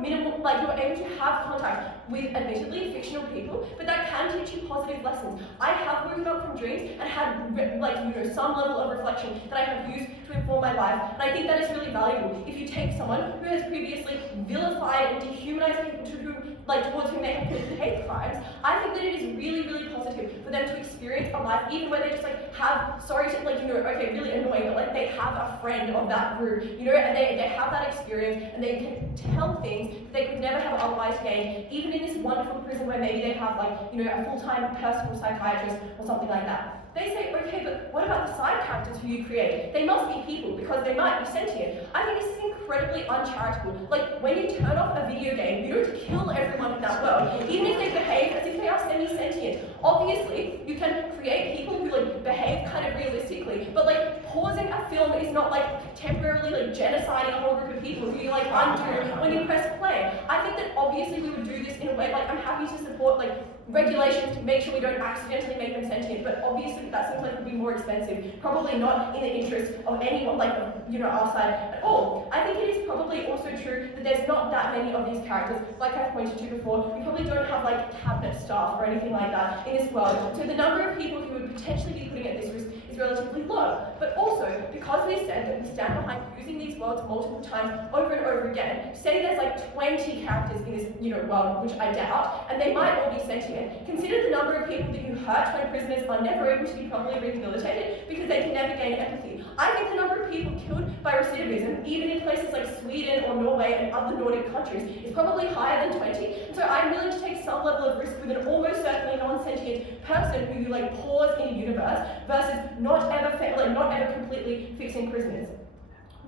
contact with admittedly fictional people, but that can teach you positive lessons. I have woken up from dreams and had some level of reflection that I have used to inform my life, and I think that is really valuable. If you take someone who has previously vilified and dehumanized people towards whom they have committed hate crimes, I think that it is really, really positive for them to experience a life, even where they just really annoying, but they have a friend of that group, and they have that experience, and they can tell things that they could never have otherwise gained, even in this wonderful prison where maybe they have a full-time personal psychiatrist or something like that. They say, okay, but what about the side characters who you create? They must be people because they might be sentient. I think this is incredibly uncharitable. Like, when you turn off a video game, you don't kill everyone in that world, even if they behave as if they are semi-sentient. Obviously, you can create people who behave kind of realistically, but pausing a film is not temporarily genociding a whole group of people who you undo when you press play. I think that obviously we would do this in a way, I'm happy to support regulations to make sure we don't accidentally make them sentient, but obviously that seems like it would be more expensive, probably not in the interest of anyone, our side at all. I think it is probably also true that there's not that many of these characters, like I've pointed to before. We probably don't have cabinet staff or anything like that in this world, so the number of people who would potentially be putting at this risk is relatively low. But also, because we said that we stand behind using these worlds multiple times over and over again, say there's 20 characters in this world, which I doubt, and they might all be sentient. Consider the number of people that you hurt when prisoners are never able to be properly rehabilitated because they can never gain empathy. I think the number of people killed by recidivism, even in places like Sweden or Norway and other Nordic countries, is probably higher than 20. And so I'm willing to take some level of risk with an almost certainly non-sentient person who you pause in a universe versus not ever completely fixing prisoners.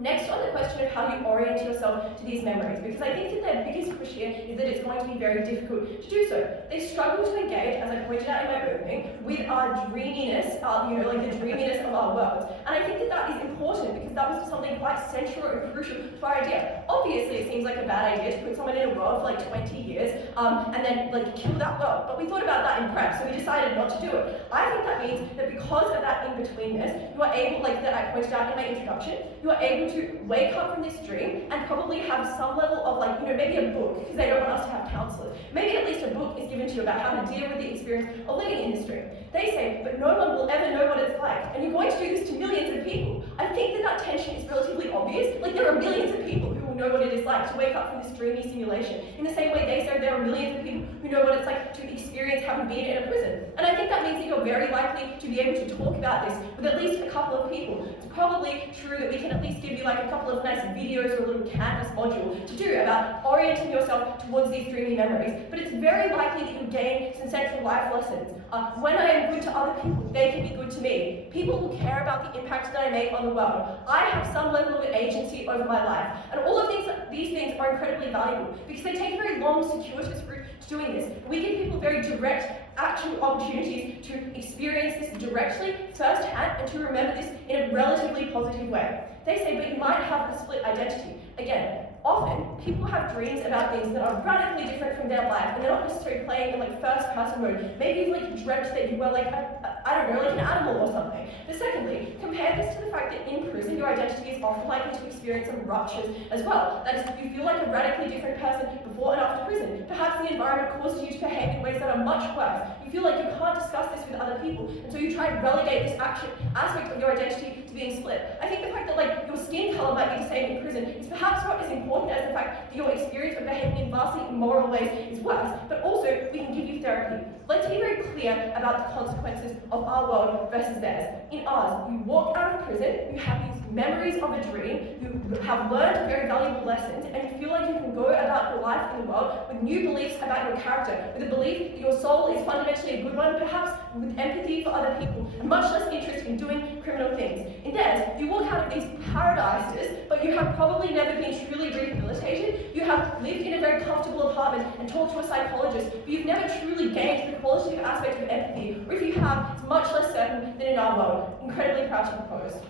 Next on the question of how you orient yourself to these memories, because I think that their biggest push here is that it's going to be very difficult to do so. They struggle to engage, as I pointed out in my opening, with our dreaminess, the dreaminess of our worlds. And I think that that is important because that was something quite central and crucial to our idea. Obviously, it seems like a bad idea to put someone in a world for 20 years and then kill that world. But we thought about that in prep, so we decided not to do it. I think that means that because of that in-betweenness, you are able, that I pointed out in my introduction, you are able to wake up from this dream and probably have some level of maybe a book, because they don't want us to have counselors. Maybe at least a book is given to you about how to deal with the experience of living in this dream. They say, but no one will ever know what it's like, and you're going to do this to millions of people. I think that tension is relatively obvious. There are millions of people who will know what it is like to wake up from this dreamy simulation. In the same way they say there are millions of people who know what it's like to experience having been in a prison. And I think that means that you're very likely to be able to talk about this with at least a couple of people. It's probably true that we can at least give you a couple of nice videos or a little Canvas module to do about orienting yourself towards these dreamy memories. But it's very likely that you gain some central life lessons. When I am good to other people, they can be good to me. People will care about the impact that I make on the world. I have some level of agency over my life. And all of these things are incredibly valuable because they take a very long, circuitous route to doing this. We give people very direct, actual opportunities to experience this directly, firsthand, and to remember this in a relatively positive way. They say, but you might have a split identity. Again, often people have dreams about things that are radically different from their life, and they're not necessarily playing in first-person mode. Maybe you've dreamt that you were an animal or something. But secondly, compare this to the fact that in prison your identity is often likely to experience some ruptures as well. That is, you feel like a radically different person before and after prison. Perhaps the environment causes you to behave in ways that are much worse. You feel like you can't discuss this with other people, and so you try and relegate this aspect of your identity to being split. I think the fact that your skin color might be the same in prison is perhaps not as important as the fact that your experience of behaving in vastly immoral ways is worse, but also we can give you therapy. Let's be very clear about the consequences of our world versus theirs. In ours, you walk out of prison, you have these memories of a dream, you have learned very valuable lessons, and you feel like you can go about your life in the world with new beliefs about your character, with a belief that your soul is fundamentally a good one, perhaps with empathy for other people, and much less interest in doing criminal things. In theirs, you walk out of these paradises, but you have probably never been truly rehabilitated. You have lived in a very comfortable apartment and talked to a psychologist, but you've never truly gained the qualitative aspect of empathy, or if you have, it's much less certain than in our world. Incredibly proud to propose.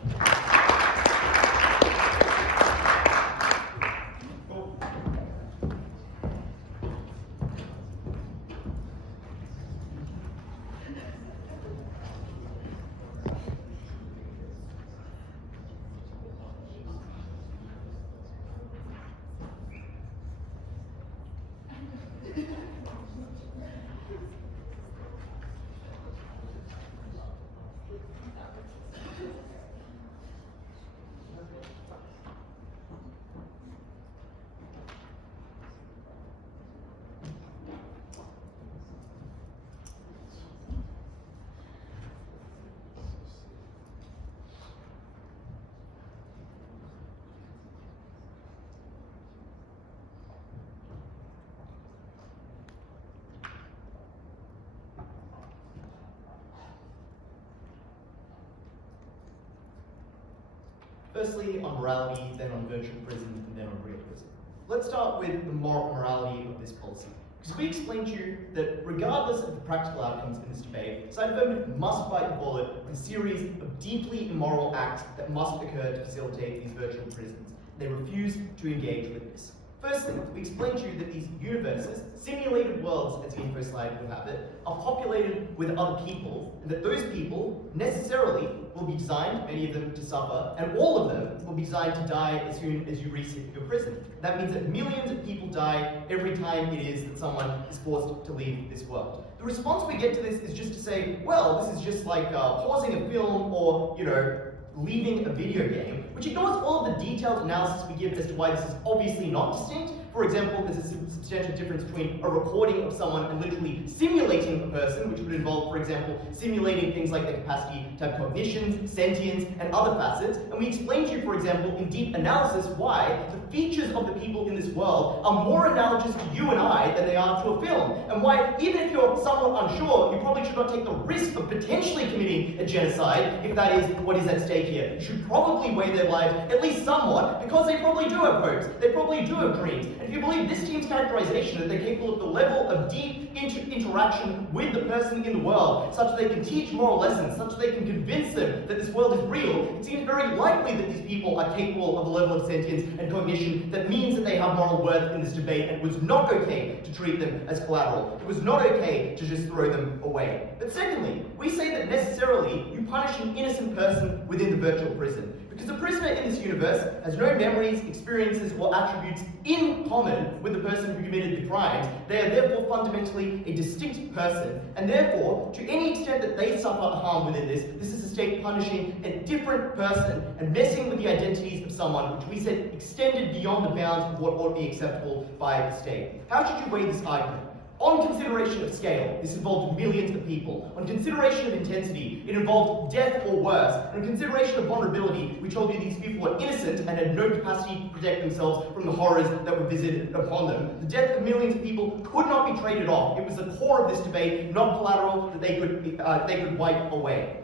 Firstly on morality, then on virtual prison, and then on real prison. Let's start with the morality of this policy. Because we explained to you that regardless of the practical outcomes in this debate, side affirmative must bite the bullet with a series of deeply immoral acts that must occur to facilitate these virtual prisons. They refuse to engage with this. Firstly, we explained to you that these universes, simulated worlds as the info slide will have it, are populated with other people, and that those people necessarily will be designed, many of them to suffer, and all of them will be designed to die as soon as you reset your prison. That means that millions of people die every time it is that someone is forced to leave this world. The response we get to this is just to say, well, this is just like pausing a film or, leaving a video game, which ignores all of the detailed analysis we give as to why this is obviously not distinct. For example, there's a substantial difference between a recording of someone and literally simulating a person, which would involve, for example, simulating things like their capacity to have cognitions, sentience, and other facets. And we explain to you, for example, in deep analysis, why the features of the people in this world are more analogous to you and I than they are to a film. And why, even if you're somewhat unsure, you probably should not take the risk of potentially committing a genocide, if that is what is at stake here. You should probably weigh their lives at least somewhat, because they probably do have hopes, they probably do have dreams. And if you believe this team's characterization that they're capable of the level of deep interaction with the person in the world, such that they can teach moral lessons, such that they can convince them that this world is real, it seems very likely that these people are capable of a level of sentience and cognition that means that they have moral worth in this debate, and it was not okay to treat them as collateral. It was not okay to just throw them away. But secondly, we say that necessarily you punish an innocent person within the virtual prison. Because the prisoner in this universe has no memories, experiences, or attributes in common with the person who committed the crimes. They are therefore fundamentally a distinct person, and therefore, to any extent that they suffer harm within this is the state punishing a different person and messing with the identities of someone, which we said extended beyond the bounds of what ought to be acceptable by the state. How should you weigh this argument? On consideration of scale, this involved millions of people. On consideration of intensity, it involved death or worse. And on consideration of vulnerability, we told you these people were innocent and had no capacity to protect themselves from the horrors that were visited upon them. The death of millions of people could not be traded off. It was the core of this debate, not collateral that they could wipe away.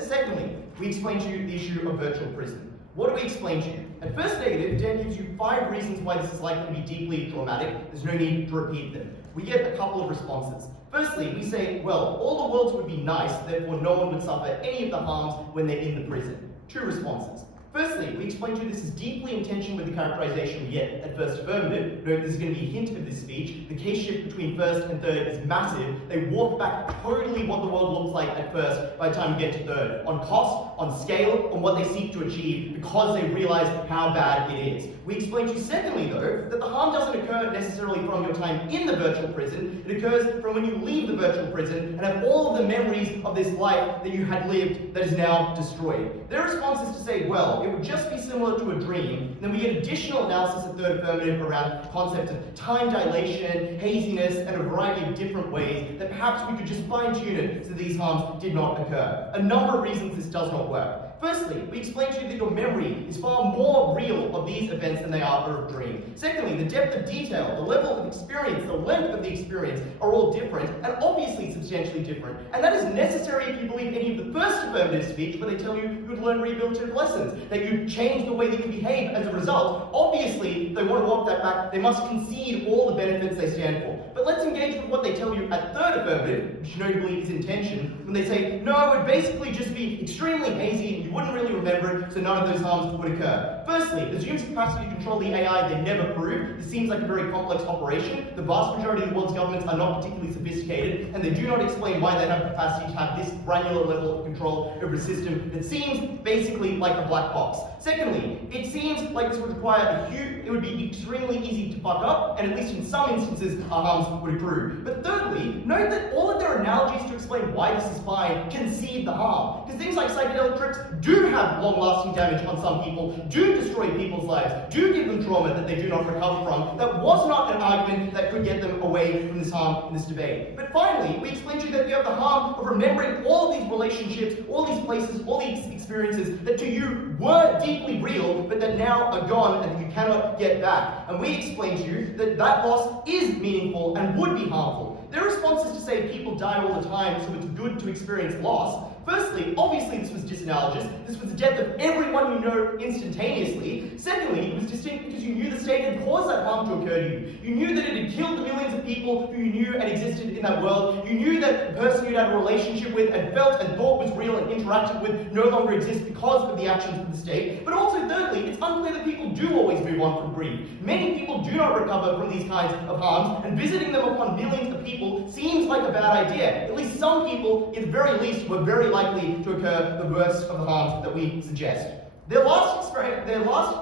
Secondly, we explained to you the issue of virtual prison. What do we explain to you? At first negative, Dan gives you 5 reasons why this is likely to be deeply traumatic. There's no need to repeat them. We get a couple of responses. Firstly, we say, well, all the worlds would be nice, therefore no one would suffer any of the harms when they're in the prison. 2 responses. Firstly, we explained to you this is deeply in tension with the characterization we get at first affirmative. Note there's going to be a hint of this speech. The case shift between first and third is massive. They walk back totally what the world looks like at first by the time we get to third. On cost, on scale, on what they seek to achieve, because they realize how bad it is. We explained to you secondly, though, that the harm doesn't occur necessarily from your time in the virtual prison. It occurs from when you leave the virtual prison and have all of the memories of this life that you had lived that is now destroyed. Their response is to say, well, it would just be similar to a dream. And then we get additional analysis at third affirmative around concepts of time dilation, haziness, and a variety of different ways that perhaps we could just fine-tune it so these harms did not occur. A number of reasons this does not work. Firstly, we explained to you that your memory is far more real of these events than they are of a dream. Secondly, the depth of detail, the level of experience, the length of the experience are all different, and obviously substantially different. And that is necessary if you believe any of the first affirmative speech where they tell you you would learn rehabilitative lessons. that you change the way that you behave as a result, obviously, if they want to walk that back, they must concede all the benefits they stand for. But let's engage with what they tell you at third affirmative, which notably is intention, when they say, no, it would basically just be extremely hazy and you wouldn't really remember it, so none of those harms would occur. Firstly, the Zoom's capacity to control the AI they never proved. This seems like a very complex operation. The vast majority of the world's governments are not particularly sophisticated, and they do not explain why they have capacity to have this granular level of control over a system that seems basically like a black box. Secondly, it seems like this would require it would be extremely easy to fuck up, and at least in some instances, our harms would accrue. But thirdly, note that all of their analogies to explain why this is fine concede the harm. Because things like psychedelic trips do have long-lasting damage on some people, do destroy people's lives, do give them trauma that they do not recover from. That was not an argument that could get them away from this harm in this debate. But finally, we explained to you that you have the harm of remembering all of these relationships, all these places, all these experiences that to you were deeply real, but that now are gone and you cannot get back. And we explained to you that that loss is meaningful and would be harmful. Their response is to say people die all the time, so it's good to experience loss. Firstly, obviously this was disanalogous. This was the death of everyone you know instantaneously. Secondly, it was distinct because you knew the state had caused that harm to occur to you. You knew that it had killed the millions of people who you knew and existed in that world. You knew that the person you'd had a relationship with and felt and thought was real and interacted with no longer exists because of the actions of the state. But also thirdly, it's unclear that people do always move on from grief. Many people do not recover from these kinds of harms, and visiting them upon millions of people seems like a bad idea. At least some people, at the very least, were very likely to occur the worst of the harms that we suggest. Their last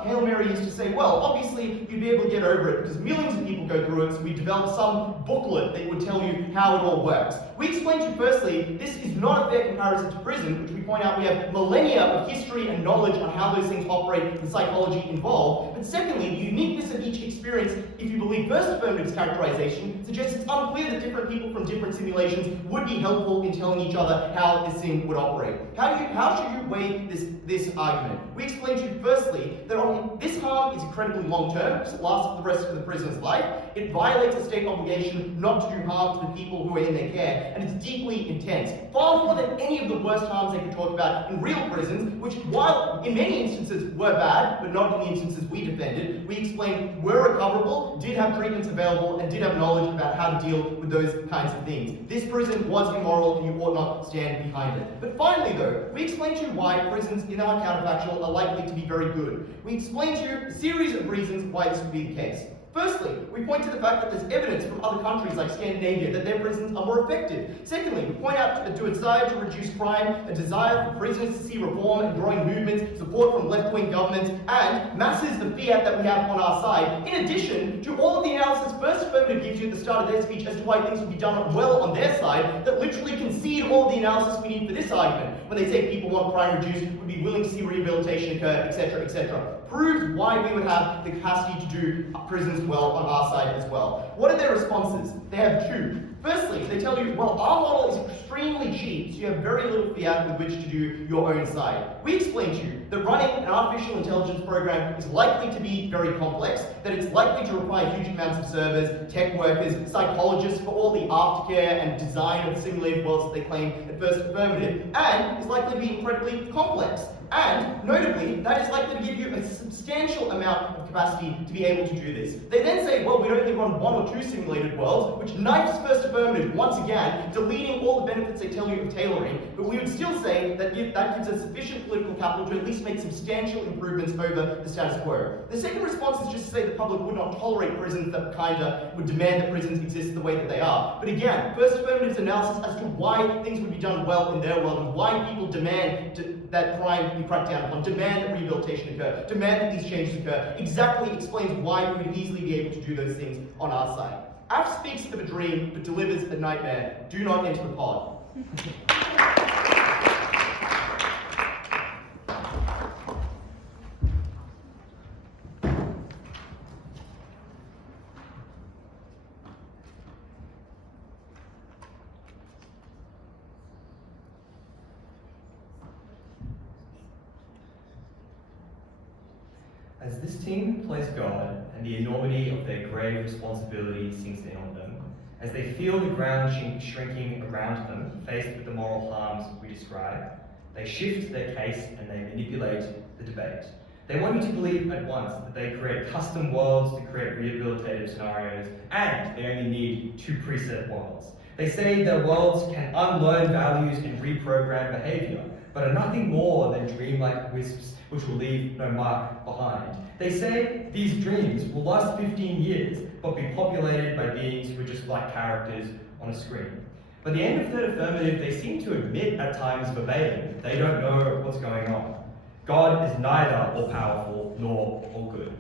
Hail Mary is to say, well, obviously you'd be able to get over it because millions of people go through it, so we developed some booklet that would tell you how it all works. We explained to you firstly, this is not a fair comparison to prison, which we point out we have millennia of history and knowledge on how those things operate, the psychology involved. But secondly, the uniqueness of each experience, if you believe first affirmative's characterization, suggests it's unclear that different people from different simulations would be helpful in telling each other how this thing would operate. How should you weigh this argument? We explained to you firstly that this harm is incredibly long-term, because it lasts for the rest of the prisoner's life. It violates a state obligation not to do harm to the people who are in their care, and it's deeply intense. Far more than any of the worst harms they could talk about in real prisons, which, while in many instances were bad, but not in the instances we defended, we explained were recoverable, did have treatments available, and did have knowledge about how to deal with those kinds of things. This prison was immoral, and you ought not stand behind it. But finally, though, we explained to you why prisons in our counterfactual are likely to be very good. We explained to you a series of reasons why this would be the case. Firstly, we point to the fact that there's evidence from other countries like Scandinavia that their prisons are more effective. Secondly, we point out to a desire to reduce crime, a desire for prisoners to see reform and growing movements, support from left-wing governments, and masses of fiat that we have on our side. In addition to all of the analysis First Affirmative gives you at the start of their speech as to why things would be done well on their side, that literally concede all of the analysis we need for this argument. When they say people want crime reduced, would be willing to see rehabilitation occur, etc., etc. Proves why we would have the capacity to do prisons well on our side as well. What are their responses? They have two. Firstly, they tell you, well, our model is extremely cheap, so you have very little fiat with which to do your own side. We explained to you that running an artificial intelligence program is likely to be very complex, that it's likely to require huge amounts of servers, tech workers, psychologists for all the aftercare and design of the simulated worlds that they claim at First Affirmative, and is likely to be incredibly complex. And, notably, that is likely to give you a substantial amount of capacity to be able to do this. They then say, well, we'd only run 1 or 2 simulated worlds, which knifes First Affirmative once again, deleting all the benefits they tell you of tailoring, but we would still say that that gives us sufficient political capital to at least make substantial improvements over the status quo. The second response is just to say the public would not tolerate prisons that kinda would demand that prisons exist the way that they are. But again, First Affirmative's analysis as to why things would be done well in their world and why people demand that crime be cracked down upon, demand that rehabilitation occur, demand that these changes occur, exactly explains why we would easily be able to do those things on our side. Aff speaks of a dream, but delivers a nightmare. Do not enter the pod. As this team plays God and the enormity of their grave responsibility sinks in on them, as they feel the ground shrinking around them, faced with the moral harms we describe, They shift their case and they manipulate the debate. They want you to believe at once that they create custom worlds to create rehabilitative scenarios, and they only need 2 preset worlds. They say their worlds can unlearn values and reprogram behavior, but are nothing more than dreamlike wisps which will leave no mark behind. They say these dreams will last 15 years, but be populated by beings who are just like characters on a screen. By the end of third affirmative, they seem to admit at times verbatim they don't know what's going on. God is neither all-powerful nor all-good.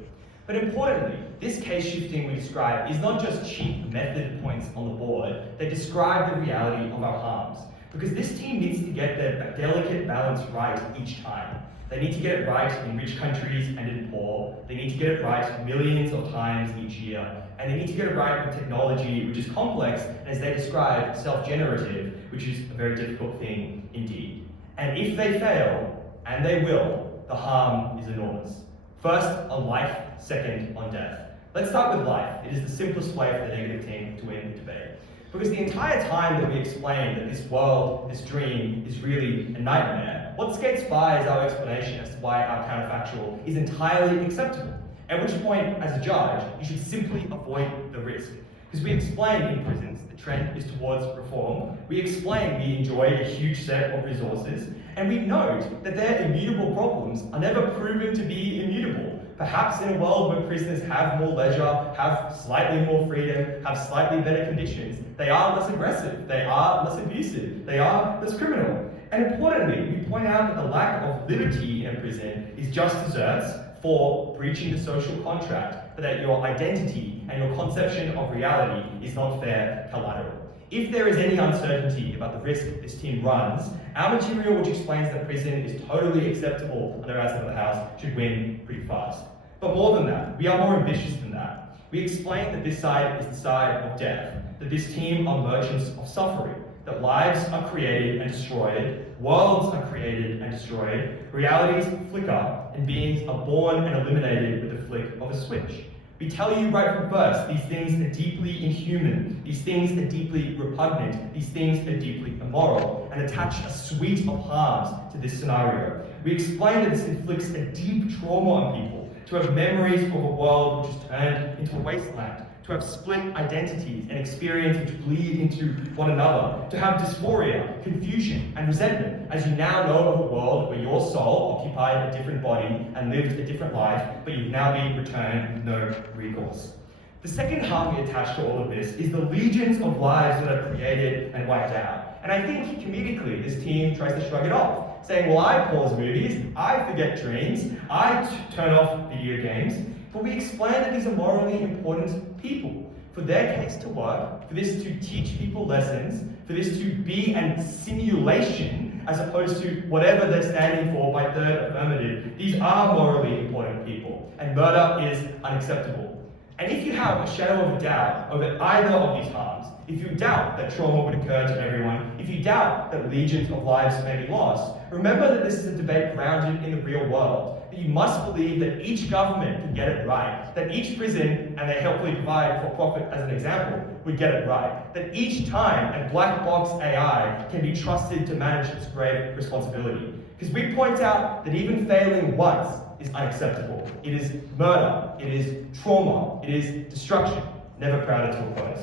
But importantly, this case shifting we describe is not just cheap method points on the board, they describe the reality of our harms. Because this team needs to get their delicate balance right each time. They need to get it right in rich countries and in poor. They need to get it right millions of times each year. And they need to get it right with technology, which is complex, and as they describe, self-generative, which is a very difficult thing indeed. And if they fail, and they will, the harm is enormous. First on life, second on death. Let's start with life. It is the simplest way for the negative team to win the debate. Because the entire time that we explain that this world, this dream, is really a nightmare, what skates by is our explanation as to why our counterfactual is entirely acceptable. At which point, as a judge, you should simply avoid the risk. Because we explain in prisons the trend is towards reform, we explain we enjoy a huge set of resources, and we note that their immutable problems are never proven to be immutable. Perhaps in a world where prisoners have more leisure, have slightly more freedom, have slightly better conditions, they are less aggressive, they are less abusive, they are less criminal. And importantly, we point out that the lack of liberty in a prison is just desserts for breaching the social contract, but that your identity and your conception of reality is not fair collateral. If there is any uncertainty about the risk this team runs, our material which explains that prison is totally acceptable under our side of the house should win pretty fast. But more than that, we are more ambitious than that. We explain that this side is the side of death, that this team are merchants of suffering, that lives are created and destroyed, worlds are created and destroyed, realities flicker, and beings are born and eliminated with the flick of a switch. We tell you right from first, these things are deeply inhuman, these things are deeply repugnant, these things are deeply immoral, and attach a suite of harms to this scenario. We explain that this inflicts a deep trauma on people, to have memories of a world which is turned into a wasteland, to have split identities and experience which bleed into one another, to have dysphoria, confusion, and resentment, as you now know of a world where your soul occupied a different body and lived a different life, but you've now been returned with no recourse. The second harm we attach to all of this is the legions of lives that are created and wiped out. And I think comedically, this team tries to shrug it off, saying, well, I pause movies, I forget dreams, I turn off video games. But we explain that these are morally important people. For their case to work, for this to teach people lessons, for this to be a simulation as opposed to whatever they're standing for by third affirmative, these are morally important people, and murder is unacceptable. And if you have a shadow of a doubt over either of these harms, if you doubt that trauma would occur to everyone, if you doubt that legions of lives may be lost, remember that this is a debate grounded in the real world. That you must believe that each government can get it right, that each prison, and they helpfully provide for profit as an example, would get it right, that each time a black box AI can be trusted to manage its grave responsibility. Because we point out that even failing once is unacceptable. It is murder, it is trauma, it is destruction, never crowded to a close.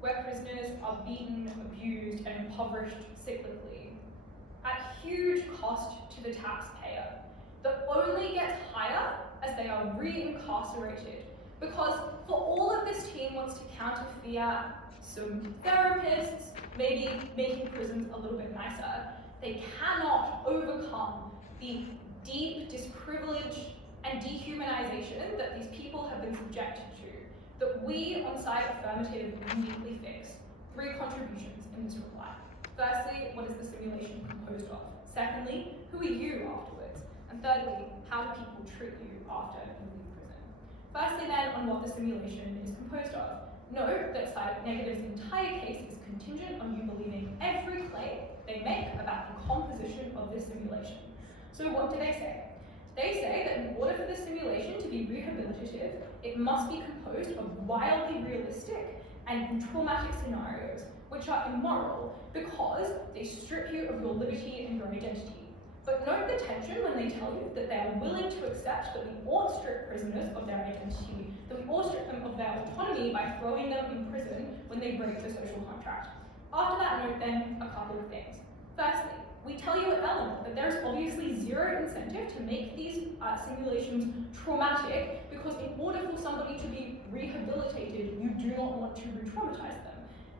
Where prisoners are beaten, abused, and impoverished cyclically, at huge cost to the taxpayer, that only gets higher as they are re-incarcerated. Because for all of this team wants to counter fear, some therapists, maybe making prisons a little bit nicer, they cannot overcome the deep disprivilege and dehumanization that these people have been subjected to, that we on side affirmative uniquely fix. 3 contributions in this reply. Firstly, what is the simulation composed of? Secondly, who are you afterwards? And thirdly, how do people treat you after you leave prison? Firstly then, on what the simulation is composed of. Note that Side Negative's entire case is contingent on you believing every claim they make about the composition of this simulation. So what do they say? They say that in order for the simulation to be rehabilitative, it must be composed of wildly realistic and traumatic scenarios, which are immoral because they strip you of your liberty and your identity. But note the tension when they tell you that they are willing to accept that we ought strip prisoners of their identity, that we ought strip them of their autonomy by throwing them in prison when they break the social contract. After that note then, a couple of things. Firstly, we tell you at Elanor that there is obviously zero incentive to make these simulations traumatic because in order for somebody to be rehabilitated, you do not want to re-traumatize them.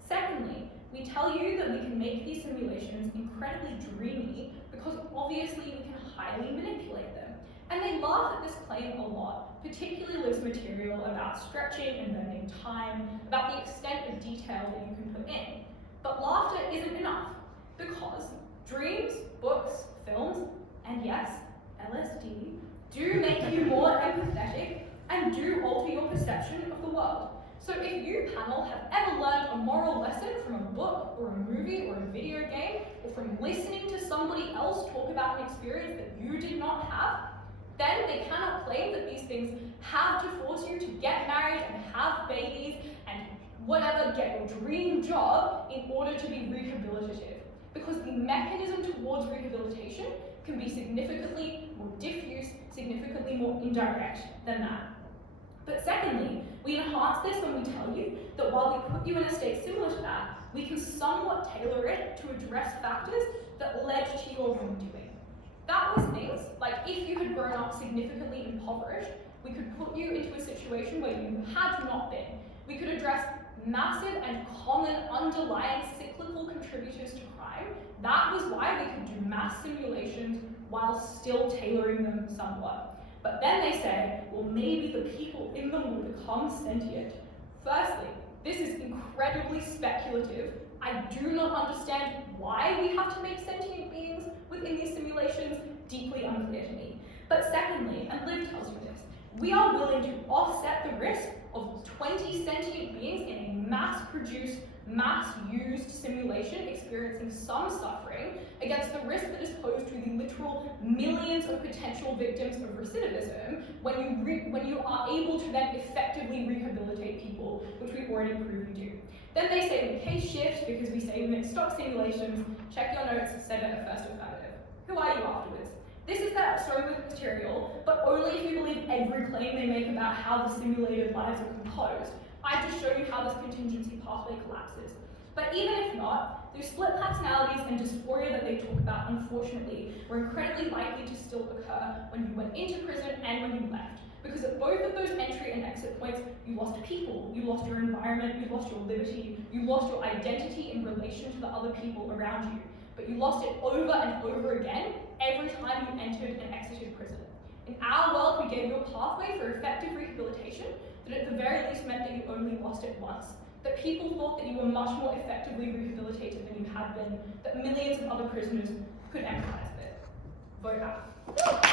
Secondly, we tell you that we can make these simulations incredibly dreamy because obviously we can highly manipulate them. And they laugh at this claim a lot, particularly Liv's material about stretching and bending time, about the extent of detail that you can put in. But laughter isn't enough because dreams, books, films, and yes, LSD, do make you more empathetic and do alter your perception of the world. So if you, panel, have ever learned a moral lesson from a book or a movie or a video game, or from listening to somebody else talk about an experience that you did not have, then they cannot claim that these things have to force you to get married and have babies and whatever, get your dream job in order to be rehabilitative. Because the mechanism towards rehabilitation can be significantly more diffuse, significantly more indirect than that. But secondly, we enhance this when we tell you that while we put you in a state similar to that, we can somewhat tailor it to address factors that led to your wrongdoing. That was things like if you had grown up significantly impoverished, we could put you into a situation where you had not been. We could address massive and common underlying cyclical contributors to crime. That was why we could do mass simulations while still tailoring them somewhat. But then they say, well, maybe the people in them will become sentient. Firstly, this is incredibly speculative. I do not understand why we have to make sentient beings within these simulations, deeply unclear to me. But secondly, and Liv tells you this, we are willing to offset the risk of 20 sentient beings in a mass-produced, mass-used simulation experiencing some suffering against the risk that is posed to the literal millions of potential victims of recidivism when you are able to then effectively rehabilitate people, which we've already proved you do. Then they say the case shifts because we say stock simulations, check your notes, said it at first affirmative. Who are you afterwards? This is their strong material, but only if you believe every claim they make about how the simulated lives are composed. I've just shown you how this contingency pathway collapses. But even if not, those split personalities and dysphoria that they talk about, unfortunately, were incredibly likely to still occur when you went into prison and when you left. Because at both of those entry and exit points, you lost people, you lost your environment, you lost your liberty, you lost your identity in relation to the other people around you. But you lost it over and over again every time you entered and exited prison. In our world, we gave you a pathway for effective rehabilitation that at the very least meant that you only lost it once. That people thought that you were much more effectively rehabilitated than you had been, that millions of other prisoners could empathize with. Vote out.